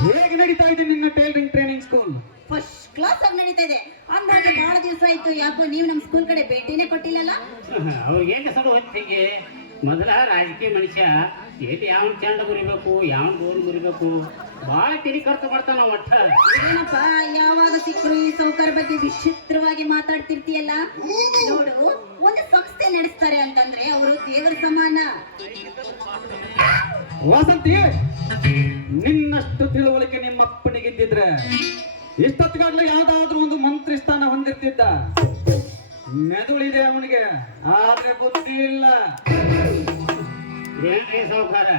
ಹೇಗೆ ನಡೀತಾ ಇದೆ ನಿನ್ನ tailoring training school first class ಆಗಿ ನಡೀತಾ ಇದೆ ಅಂದಾಗೆ ಬಹಳ ದಿವಸ ಆಯ್ತು ಯಾಕೋ ನೀವು ನಮ್ಮ ಸ್ಕೂಲ್ ಕಡೆ ಭೇಟಿನೇ ಕೊಟ್ಟಿಲ್ಲಲ್ಲ ಅವ್ರಿಗೆ ಹೆಸರು ಹೊತ್ತಿಗೆ ಮೊದಲ ರಾಜಕೀಯ ಮನುಷ್ಯ ಎಲ್ಲಿ ಯಾವನ್ ಚಂಡ ಮುರಿಬೇಕು ಯಾವನ್ ಗೋಲ್ ಮುರಿಬೇಕು ಬಹಳ ತಿರಿ ಖರ್ಚು ಮಾಡ್ತಾನ ಒಟ್ಟ ಏನಪ್ಪ ಯಾವಾಗ ಸಿಕ್ಕರು ಈ ಸೌಕರ್ಯ ಬಗ್ಗೆ ವಿಚಿತ್ರವಾಗಿ ಮಾತಾಡ್ತಿರ್ತೀಯಲ್ಲ ನೋಡು ಒಂದು ಸಂಸ್ಥೆ ನಡೆಸ್ತಾರೆ ಅಂತಂದ್ರೆ ಅವರು ದೇವರ ಸಮಾನ ವಾಸಂತಿ ನಿನ್ನಷ್ಟು ತಿಳುವಳಿಕೆ ನಿಮ್ಮ ಅಪ್ಪನಿಗಿದ್ದಿದ್ರೆ ಇಷ್ಟೊತ್ತಿಗಾಗ್ಲೇ ಯಾವ್ದಾದ್ರೂ ಒಂದು ಮಂತ್ರಿ ಸ್ಥಾನ ಹೊಂದಿರ್ತಿದ್ದ ಮೆದುಳಿದೆ ಅವನಿಗೆ ಆದ್ರೆ ಬುದ್ಧಿ ಇಲ್ಲ ಏನ್ರಿ ಸಾವುಕಾರ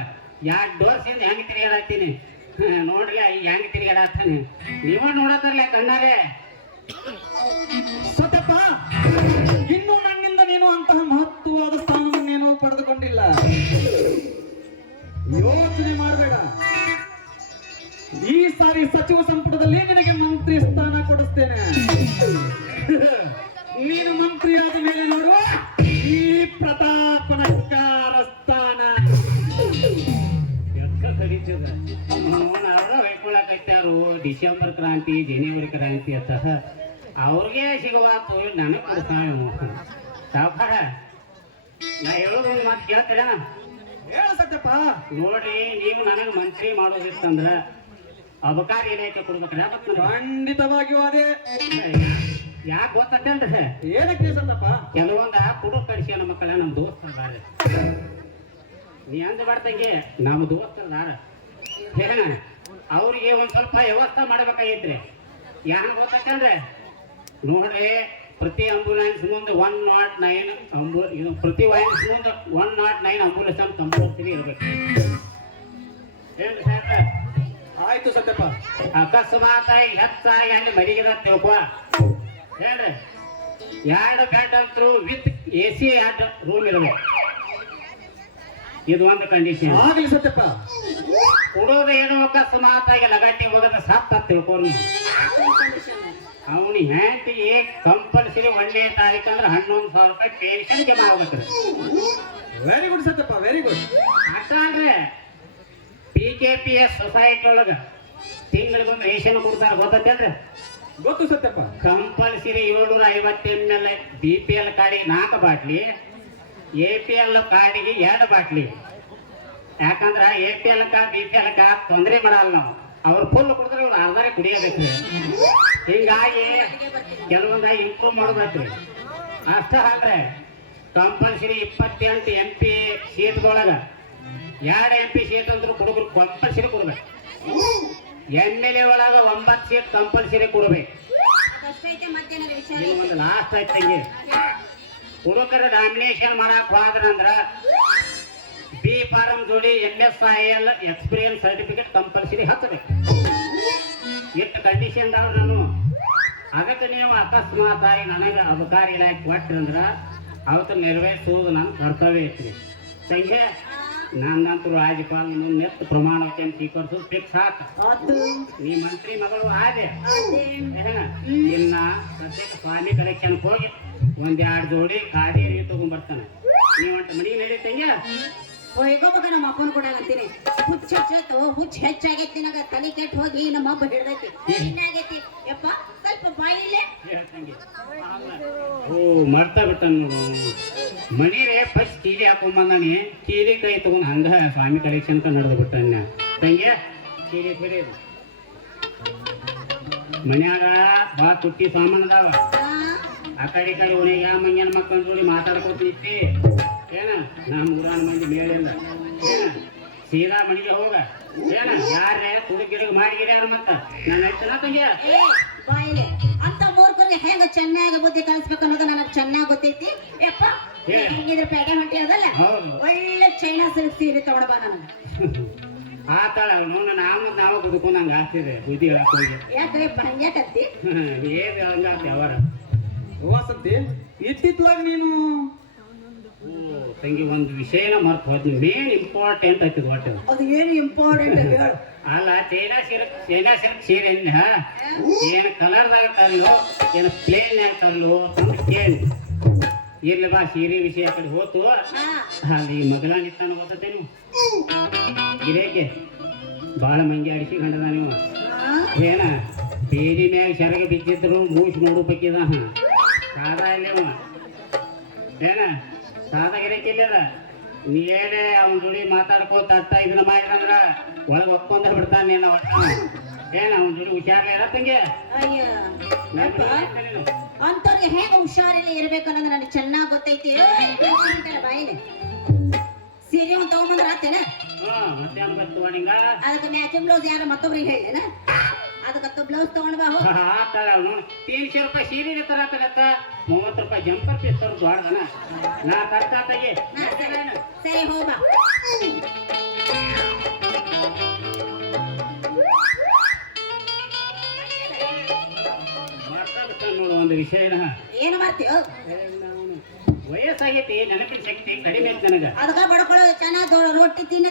2 ವರ್ಷದಿಂದ ಹೆಂಗ್ ತಿರುಗಾಡತ್ತೀನಿ ನೋಡ್ರಿ ಹೆಂಗ್ ತಿರುಗಾಡತ್ತಾನೆ ನೀವ ನೋಡತ್ತಾರಲ್ಲ ಕಣ್ಣಾರೆ ಸತ್ಯಪ್ಪ ನೀನು ಮಂತ್ರಿಯಾದ ಮೇಲೆ ನೋಡು ಈ ಪ್ರತಾಪನ ಸ್ಥಾನ ಎಕ್ಕ ಕಡಿತದ ಅವ್ರ ಹೊಯ್ಕೊಳಕೈತಾರು ಡಿಸೆಂಬರ್ ಕ್ರಾಂತಿ ಜನವರಿ ಕ್ರಾಂತಿ ಅಂತ ಅವ್ರಿಗೆ ಸಿಗುವಾತು ನನಗೆ ಕೊಡ್ತಾನೆ ಸಾವುಕಾರ ನಾ ಹೇಳೋದು ಒಂದು ಮಾತು ಕೇಳ್ತೀರ ಹೇಳು ಸತ್ಯಪ್ಪ. ನೋಡ್ರಿ ನೀವು ನನಗೆ ಮಂತ್ರಿ ಮಾಡೋದಿತ್ತಂದ್ರ ಅಬಕಾರಿ ಇಲಾಖೆ ಕೊಡ್ಬೇಕ್ರಿ ಮತ್ತೆ ಖಂಡಿತವಾಗಿಯೂ ಅದೇ. ಯಾಕೆ ಗೊತ್ತೇನ್ರಿ ಏನಕ್ಕೆ ಸತ್ತಪ್ಪ? ಕೆಲವೊಂದ ಕುಡುಕ್ ಕಡಿಸ್ಯಾನ ಮಕ್ಕಳ ನಮ್ಮ ದೋಸ್ತದಾರ ನೀ ಅಂದ ಬಾಡ್ತಂಗೆ ನಮ್ಮ ದೋಸ್ತದಾರ ಹೇಳ ಅವ್ರಿಗೆ ಒಂದ್ ಸ್ವಲ್ಪ ವ್ಯವಸ್ಥೆ ಮಾಡ್ಬೇಕಾಗೈತ್ರಿ ಯಾರು ಗೊತ್ತೇನ್ರಿ ನೋಡ್ರಿ ಪ್ರತಿ ಆಂಬುಲೆನ್ಸ್ ಮುಂದೆ 109 ಇದು ಪ್ರತಿ ವಾಯನ್ಸ್ ಮುಂದೆ 109 ಆಂಬುಲೆನ್ಸ್ ಅಂತ ಕಂಪಲ್ಸರಿ ಇರ್ಬೇಕು ಏನ್ರಿ ಸಾಹೇಬ್ರ? ಆಯ್ತು ಸತ್ಯಪ್ಪ. ಅಕಸ್ಮಾತಾಗಿ ಹೆಚ್ಚಾಗಿ ಅಲ್ಲಿ ಮರಿಗಿದ ತಿಳ್ಕೊ ಹೇಳ್ರಿ 2 ಬೆಡ್ ಅಂತೂ ವಿತ್ AC 2 ರೂಮ್ ಇರಬೇಕು. ಇದು ಒಂದು ಕಂಡೀಷನ್. ಆಗಲಿ ಸತ್ಯಪ್ಪ. ಕೊಡೋದು ಏನು ಅಕಸ್ಮಾತಾಗಿ ಲಗಾಟಿ ಹೋಗೋದ ಸತ್ತ ತಿಳ್ಕೊಂಡು ಅವನು ಹೆಂಡತಿಗೆ ಕಂಪಲ್ಸರಿ ಒಳ್ಳೆಯ ತಾರೀಕು ಅಂದ್ರೆ 11,000 ರೂಪಾಯಿ ಪೆನ್ಷನ್ ಜಮಾ ಆಗ್ಬೇಕ್ರಿ. Very good Satyappa, very good. ಅಷ್ಟ ಅಂದ್ರೆ PKPS ಸೊಸೈಟಿ ಒಳಗ ತಿಂಗಳಿಗೊಂದು ರೇಷನ್ ಕೊಡ್ತಾರ ಗೊತ್ತೇನ್ರಿ? ಗೊತ್ತು ಸತ್ಯಪ್ಪ. ಕಂಪಲ್ಸರಿ 750 ml BPL ಕಾರ್ಡಿಗೆ 4 ಬಾಟ್ಲಿ, APL ಕಾರ್ಡಿಗೆ 2 ಬಾಟ್ಲಿ. ಯಾಕಂದ್ರ APL BPL ತೊಂದರೆ ಮಾಡಲ್ಲ ನಾವು, ಅವ್ರು ಫುಲ್ ಕುಡಿದ್ರೆ ಇವ್ರು ಅರ್ಧಾರೆ ಕುಡಿಯಬೇಕ್ರಿ. ಹಿಂಗಾಗಿ ಕೆಲವೊಂದ ಇಂಪ್ರೂವ್ ಮಾಡ್ಬೇಕ್ರಿ. ಅಷ್ಟ ಅಲ್ರಿ ಕಂಪಲ್ಸರಿ 28 MP ಸೀಟ್ದೊಳಗ 2 MP ಸೀಟ್ ಅಂದ್ರೂ ಹುಡುಗರು ಕಂಪಲ್ಸರಿ ಕೊಡ್ಬೇಕು. MLA ಒಳಗ 9 ಸೀಟ್ ಕಂಪಲ್ಸರಿ ಕೊಡ್ಬೇಕು. ಒಂದು ಲಾಸ್ಟ್ ಐತಂಗೆ ಹುಡುಗರ ನಾಮಿನೇಷನ್ ಮಾಡಕ್ ಹೋದ್ರಂದ್ರ B ಫಾರಂ ಜೋಡಿ MSIL ಎಕ್ಸ್ಪೀರಿಯನ್ಸ್ ಸರ್ಟಿಫಿಕೇಟ್ ಕಂಪಲ್ಸರಿ ಹಚ್ಚಬೇಕು. ಎಷ್ಟು ಕಂಡೀಷನ್ ಅದಾವ ನಾನು. ಅದಕ್ಕೆ ನೀವು ಅಕಸ್ಮಾತ್ ಆಗಿ ನನಗೆ ಅಬಕಾರಿ ಇಲಾಖೆ ಕೊಟ್ಟಂದ್ರ ಅವತ್ತು ನೆರವೇರಿಸುವುದು ನನ್ನ ಕರ್ತವ್ಯ ಐತ್ರಿ. ಸಂಖ್ಯೆ ನನ್ನಂತೂ ರಾಜ್ಯಪಾಲ ನೆತ್ತು ಪ್ರಮಾಣ ವಚನ ಸ್ವೀಕರಿಸೋದು ಫಿಕ್ಸ್ ಹಾಕ. ನೀ ಮಂತ್ರಿ ಮಗಳು ಆದೆ ಇನ್ನ ಸದ್ಯಕ್ಕೆ ಸ್ವಾಮಿ ಕಲೆಕ್ಷನ್ಗೆ ಹೋಗಿ 1-2 ಜೋಡಿ ಗಾಡಿ ಅರಿವಿ ತಗೊಂಡ್ಬರ್ತಾನೆ. ನೀವಂಟ ಮನೆಗೆ ನಡೀತಂಗೆ ಹೋಗೋವಾಗ ನಮ್ಮ ಅಪ್ಪನ ಕೊಡಾಗಂತೀನಿ ಹುಚ್ಚ ಹೆಚ್ಚಾಗೈತಿ ನನಗ ತಲೆ ಕೆಟ್ಟ ಹೋಗಿ ನಮ್ಮ ಅಪ್ಪ ಹಿಡ್ದೈತಿ ಏನಾಗೈತಿ ಯಪ್ಪ ಸ್ವಲ್ಪ ಬಾಯಿಲೆ ಹೇಳ್ತಂಗೆ. ಓ ಮಾಡ್ತಾ ಬಿಟ್ಟ ಮನೀರೇ ಫಸ್ಟ್ ಕೀಲಿ ಹಾಕೊಂಬಂದಾನೆ. ಕೀಲಿ ಕೈ ತಗೊಂಡ್ ಹಂಗ ಸ್ವಾಮಿ ಕಲೆಕ್ಷನ್ ನಡೆದು ಬಿಟ್ಟಾನ ತಂಗೆ ಕೀಲಿ ಬಿಡೋದು. ಮನ್ಯಾಗ ಬಾ ತುಟ್ಟಿ ಸಾಮಾನು ಅದಾವ. ಆ ಕಡೆ ಉಣಿಗೆ ಮಂಗ್ಯನ ಮಕ್ಕಳ ಜೋಡಿ ಮಾತಾಡ್ಕೋತ ನಿಂತಿ ಏನ ನಮ್ಮ ಊರಾನ ಮಂದಿ ಮೇಲಿಲ್ಲ ಏನ ಸೀದಾ ಮನೆಗೆ ಹೋಗ ಏನ ಯಾರೇ ತುಡುಗಿರಿಗೆ ಮಾಡಿಗಿರ್ಯಾರ ಮತ್ತ ನಾನು ಐತನ ತಂಗೆ ಬಾಯಿಲೆ ಅಂತ ಮೂರ್ಖರಿಗೆ ಹೆಂಗ ಚೆನ್ನಾಗಿ ಬುದ್ಧಿ ಕಲಿಸ್ಬೇಕು ಅನ್ನೋದು ನನಗೆ ಚೆನ್ನಾಗಿ ಗೊತ್ತೈತಿ ಯಪ್ಪ. ಹಿಂಗಿದ್ರೆ ಪೇಟೆ ಹೊಂಟಿ ಅದಲ್ಲ ಒಳ್ಳೆ ಚೈನಾ ಸಿಲ್ಕ್ ಸೀರೆ ತಗೊಳ್ಬಾ ನನಗೆ. ಆತಾಳ ಅವನು ನಾವು ಬದುಕೊಂಡಂಗ ಆಗ್ತಿದೆ ಬುದ್ಧಿ ಹೇಳಕ್ ಹೋಗಿ ಯಾಕಪ್ಪ ಹಂಗ್ಯಾಕತ್ತಿ ಏನ್ ಹಂಗಾಗ್ತಿ ಅವರ ವಾಸಂತಿ ಇತ್ತಿತ್ಲಾಗ ನೀನು ತಂಗಿ ಒಂದು ವಿಷಯನ ಮರ್ತು ಹೋದ್ನಿ. ಮೇನ್ ಇಂಪಾರ್ಟೆಂಟ್ ಐತಿ ಒಟ್ಟು ಅದು ಏನು ಇಂಪಾರ್ಟೆಂಟ್ ಹೇಳು. ಅಲ್ಲ ಚೈನಾ ಸಿಲ್ಕ್ ಸೀರೆ ಏನ್ ಕಲರ್ದಾಗ ತರಲು ಏನ್ ಪ್ಲೇನ್ ಆಗಿ ತರಲು ಅಂತ ಕೇಳಿ ಇರ್ಲಿ ಬಾ ಸೀರೆ ವಿಷಯ ಕಡೆ ಹೋತು. ಅಲ್ಲಿ ಮಗಳ ನಿತ್ತಾನ ಗೊತ್ತೇನು ಗಿರೇಕೆ ಬಾಳ ಮಂಗಿ ಅಡಿಸಿ ಗಂಡದ ನೀವು ಏನ ಬೇರಿ ಮ್ಯಾಗ ಸೆರಗ ಬಿದ್ದಿದ್ರು ಮೂಸಿ ನೋಡು ಬೇಕಿದ ಸಾದಾ ಇಲ್ಲವ ಏನ ಸಾದಾ ಗಿರೇಕಿಲ್ಲ. ನೀ ಏನೇ ಅವನ ಜೋಡಿ ಮಾತಾಡ್ಕೋತ ಅಟ್ಟ ಇದನ್ನ ಮಾಡಿದಂದ್ರ ಒಳಗೆ ಒಪ್ಕೊಂಡ ಬಿಡ್ತಾನೆ ಒಟ್ಟ ಏನ ಅವನ ಜೋಡಿ ಹುಷಾರ್ಲ ಇರತ್ತಂಗೆ. ಅಯ್ಯ ಅಂತವ್ರಿಗೆ ಹೇಗೆ ಹುಷಾರಿಲ್ಲ ಇರ್ಬೇಕು ಅನ್ನೋದು ನನಗೆ ಚೆನ್ನಾಗಿ ಗೊತ್ತೈತಿ. ಬಾಯಿಲೆ ಸೀರೆ ಒಂದು ತಗೊಂಬಂದ್ರ ಆತೇನ ಮತ್ತೆ ಅನ್ಬರ್ತು ನಿಂಗ ಅದಕ್ಕೆ ಮ್ಯಾಚಿಂಗ್ ಬ್ಲೌಸ್ ಯಾರು ಮತ್ತೊಬ್ರಿಗೆ ಹೇಳೇನ ಅದಕ್ಕೆ ಬ್ಲೌಸ್ ತಗೊಂಡ್ ಬಾ ಹೋಗ್. ಆತಾಳ ಅವನು 300 ರೂಪಾಯಿ ಸೀರೆ ತರತ್ತ 30 ರೂಪಾಯಿ ಜಂಪರ್ ಪೀಸ್ ತರೋದು ದೊಡ್ಡದನ ನಾ ತರ್ತಾತಾಗಿ ಸರಿ ಹೋಗ್ಬಾ. ನೋಡು ಒಂದು ವಿಷಯನ ಏನು ಮಾಡ್ತೀಯೋ ವಯಸ್ಸು ವಯಸ್ಸಾಗೈತಿ ನೆನಪಿನ ಶಕ್ತಿ ಕಡಿಮೆ ಐತಿ ನನಗ ಅದಕ್ಕ ಬಡ್ಕೊಳ್ಳೋದು ಚೆನ್ನಾಗಿ ರೊಟ್ಟಿ ತಿನ್ನ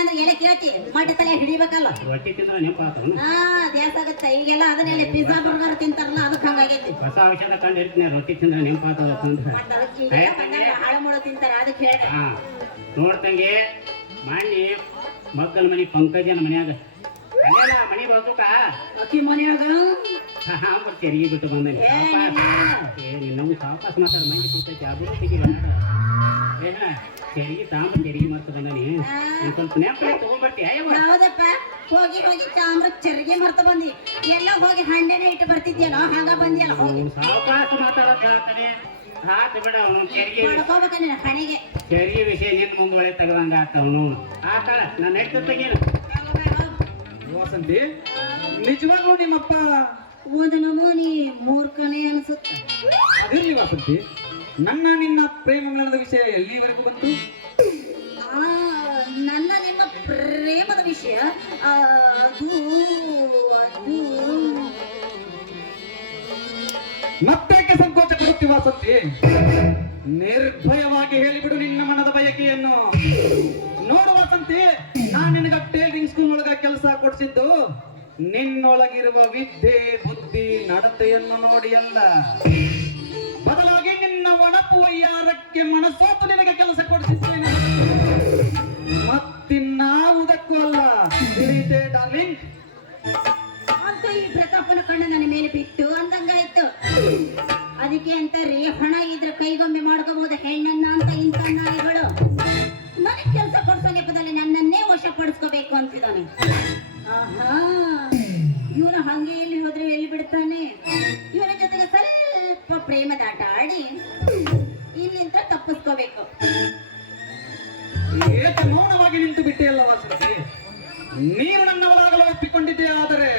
ಅಂದ್ರೆ ಎಲೆ ಕೇಳ್ತಿ ಮಟ್ಟ ತಲೆ ಹಿಡಿಬೇಕಲ್ಲ ರೊಟ್ಟಿ ತಿಂದ್ರೆ ನೆನಪಾತವನು ಹಾ ದ್ಯಾಸ ಆಗತ್ತ ಈಗೆಲ್ಲ ಅದನ್ನೆಲ್ಲ ಪಿಜ್ಜಾ ಬರ್ಗರ್ ತಿಂತಾರಲ್ಲ ಅದಕ್ಕೆ ಹಂಗಾಗೈತಿ ಹೊಸ ಔಷಧ ಕಂಡು ಇರ್ತೀನಿ ರೊಟ್ಟಿ ತಿಂದ್ರೆ ನೆನಪಾತವ ಅಂತಂದ್ರೆ ಮತ್ತ್ ಅದಕ್ಕೆ ಈಗೆಲ್ಲ ಬಂದಾಗ ಹಾಳು ಮುಳು ತಿಂತಾರ ಅದಕ್ಕೆ ಹೇಳ ಹಾ ನೋಡ್ತಂಗೆ ಮಾಡಿ ಮಕ್ಕಳ ಮನಿ ಪಂಕಜನ ಮನ್ಯಾಗ ಅಲ್ಲೆಲ್ಲ ಮನಿ ಬಾಜುಕ ಅಕ್ಕಿ ಮನೆಯಾಗ ತೆರಿಗೆ ಬಿಟ್ಟು ಬಂದನಿ ನಿನ್ನವು ಸಾವಕಾಶ ಮಾತಾಡ ಮನೆ ಕೂತೈತಿ ಅದು ತೆಗಿಲ್ಲ ಏನ ತೆರಿಗೆ ತೆರಿಗೆ ಮಾಡ್ತಾ ಬಂದನಿ ಸ್ವಲ್ಪ ನೆನಪಲ್ಲಿ ತಗೊಂಡ್ಬರ್ತೀಯ ಹೌದಪ್ಪ ಹೋಗಿ ತಾಮ್ರ ಚರಿಗೆ ಮರ್ತ ಬಂದಿ ಎಲ್ಲ ಹೋಗಿ ಹಂಡೆನೆ ಇಟ್ಟು ಬರ್ತಿದ್ಯಲ್ಲ ಹಂಗ ಬಂದಿಯಲ್ಲ ಹೋಗಿ ಸಾವಕಾಶ ಮಾತಾಡೋದು ಹೇಳ್ತಾನೆ ಆತ ಬಿಡ ಅವನು ತೆರಿಗೆ ಮಾಡ್ಕೋಬೇಕ ನಿನ್ನ ಹಣೆಗೆ ತೆರಿಗೆ ವಿಷಯ ನಿನ್ನ ಮುಂದುವಳೆ ತೆಗದಂಗ ಆತ ಅವನು ಆತಾಳ ನಾನು ನೆಟ್ಟು ತೆಗೀನು ವಾಸಂತಿ ನಿಜವಾಗ್ಲೂ ನಿಮ್ಮಪ್ಪ ಒಂದು ನಮೂನಿ ಮೂರ್ಖನೇ ಅನ್ಸುತ್ತೆ ಅದಿರ್ಲಿ ವಾಸಂತಿ ನನ್ನ ನಿನ್ನ ಪ್ರೇಮಗಳ ವಿಷಯ ಎಲ್ಲಿವರೆಗೂ ಬಂತು ನನ್ನ ನಿಮ್ಮ ಪ್ರೇಮದ ವಿಷಯ ಅದು ಮತ್ತೇಕೆ ಸಂಕೋಚ ಪಡುತ್ತಿ ವಾಸಂತಿ ನಿರ್ಭಯವಾಗಿ ಹೇಳಿಬಿಡು ನಿನ್ನ ಮನದ ಬಯಕೆಯನ್ನು ನೋಡು ವಾಸಂತಿ ನಾನು ನಿನಗ ಟೇಲರಿಂಗ್ ಸ್ಕೂಲ್ ಒಳಗ ಕೆಲಸ ಕೊಡಿಸಿದ್ದು ನಿನ್ನೊಳಗಿರುವ ವಿದ್ಯೆ ಬುದ್ಧಿ ನಡತೆಯನ್ನು ನೋಡಿ ಅಲ್ಲ ಬದಲಾಗಿ ನಿನ್ನ ಒಣಪು ವೈಯಾರಕ್ಕೆ ಮನಸ್ಸೋತು ನಿನಗೆ ಕೆಲಸ ಕೊಡಿಸಿದ್ದೇನೆ ಮತ್ತಿನ್ನಾವುದಕ್ಕೂ ಅಲ್ಲ ತಿಳಿಯಿತೆ ಡಾರ್ಲಿಂಗ್ ಅಂತ ಈ ಪ್ರತಾಪನ ಕಣ್ಣು ನನ್ನ ಮೇಲೆ ಬಿಟ್ಟು ಅಂದಂಗಾಯ್ತು ಅದಕ್ಕೆ ಅಂತಾರ್ರಿ ಹಣ ಇದ್ರೆ ಕೈಗೊಮ್ಮೆ ಮಾಡ್ಕೋಬಹುದು ಹೆಣ್ಣನ್ನ ಅಂತ ಇಂಥ ನಾಯಿಗಳು ನನಗೆ ಕೆಲಸ ಕೊಡ್ಸೋ ನೆಪದಲ್ಲಿ ನನ್ನನ್ನೇ ವಶಪಡಿಸ್ಕೋಬೇಕು ಅಂತಿದ್ದಾನೆ ಆಹಾ ಇವನು ಹಂಗೆ ಎಲ್ಲಿ ಹೋದ್ರೆ ಎಲ್ಲಿ ಬಿಡ್ತಾನೆ ಇವನ ಜೊತೆಗೆ ಸ್ವಲ್ಪ ಪ್ರೇಮದಾಟ ಆಡಿ ಇಲ್ಲಿಂದ ತಪ್ಪಿಸ್ಕೋಬೇಕು ಏಕೆ ಮೌನವಾಗಿ ನಿಂತು ಬಿಟ್ಟೆಯಲ್ಲ ವಾಸಂತಿ ನೀನು ನನ್ನವರಾಗಲು ಒಪ್ಪಿಕೊಂಡಿದ್ದೆ ಆದರೆ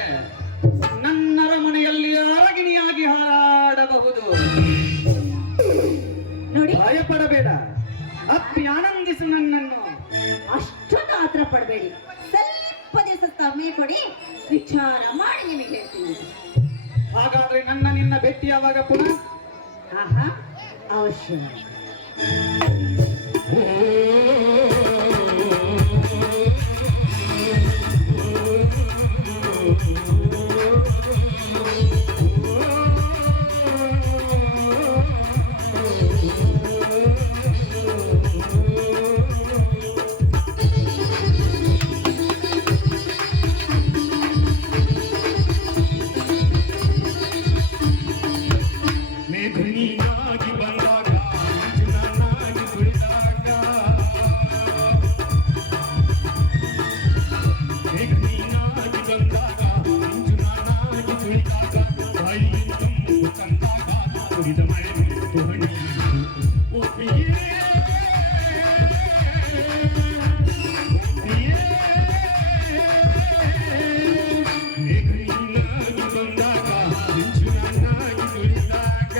ನನ್ನ ಅರಮನೆಯಲ್ಲಿ ಅರಗಿಣಿಯಾಗಿ ಹಾಡಬಹುದು ನೋಡಿ ಭಯಪಡಬೇಡ ಅಪ್ಪಿ ಆನಂದಿಸು ನನ್ನನ್ನು ಅಷ್ಟೊಂದು ಆತರ ಪಡಬೇಡಿ ಸ್ವಲ್ಪ ದಿವಸ ಸಮಯ ಕೊಡಿ ವಿಚಾರ ಮಾಡಿ ನಿಮಗೆ ಹೇಳ್ತೀನಿ ಹಾಗಾದ್ರೆ ನನ್ನ ನಿನ್ನ ಭೇಟಿ ಯಾವಾಗ ಪುನಃ ಆಹಾ ಅವಶ್ಯ ಮೇಘನಿಯಾಗಿ ಬಂದಾಗ ಮಂಜುನಾಗಿ ಕುಳಿತಾಗ ಮೇಘನಿಯಾಗಿ ಬಂದಾಗ ಮಂಜುನಾಗಿ ಕುಳಿತಾಗ ಬಾಯಿಯಲ್ಲಿ ತಂಪು ತಂದಾಗ ಕುಡಿದ ಮಳೆ ನಿಂತು ಹಣಿ ಒಪ್ಪಿಗೆ ಮೇಘನಿಯಾಗಿ ಬಂದಾಗ ಮಂಜುನಾಗಿ ಕುಳಿತಾಗ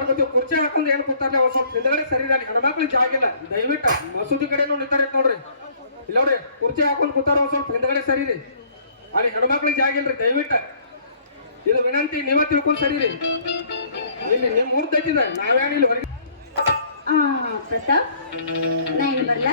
ಮಾಡ್ಕೋತೀವಿ. ಕುರ್ಚಿ ಹಾಕೊಂಡು ಏನು ಕೂತಾರಲ್ಲ ಒಂದ್ ಸ್ವಲ್ಪ ಹಿಂದ್ಗಡೆ ಸರಿ ಅಲ್ಲಿ ಹೆಣ್ಮಕ್ಳಿಗೆ ಜಾಗ ಇಲ್ಲ. ದಯವಿಟ್ಟು ಮಸೂದಿ ಕಡೆನೂ ನಿಂತಾರ ನೋಡ್ರಿ. ಇಲ್ಲ ನೋಡ್ರಿ ಕುರ್ಚಿ ಹಾಕೊಂಡು ಕೂತಾರ ಒಂದ್ ಸ್ವಲ್ಪ ಹಿಂದ್ಗಡೆ ಸರಿ ರೀ. ಅಲ್ಲಿ ಹೆಣ್ಮಕ್ಳಿಗೆ ಜಾಗ ಇಲ್ರಿ. ದಯವಿಟ್ಟು ಇದು ವಿನಂತಿ, ನೀವೇ ತಿಳ್ಕೊಂಡು ಸರಿ ರೀ. ಇಲ್ಲಿ ನಿಮ್ ಊರ್ ತೈತಿದೆ, ನಾವೇನಿಲ್ಲ ಹೊರಗೆ. ಪ್ರತಾಪ್ ನಾ ಇಲ್ಲಿ ಬರ್ಲಾ?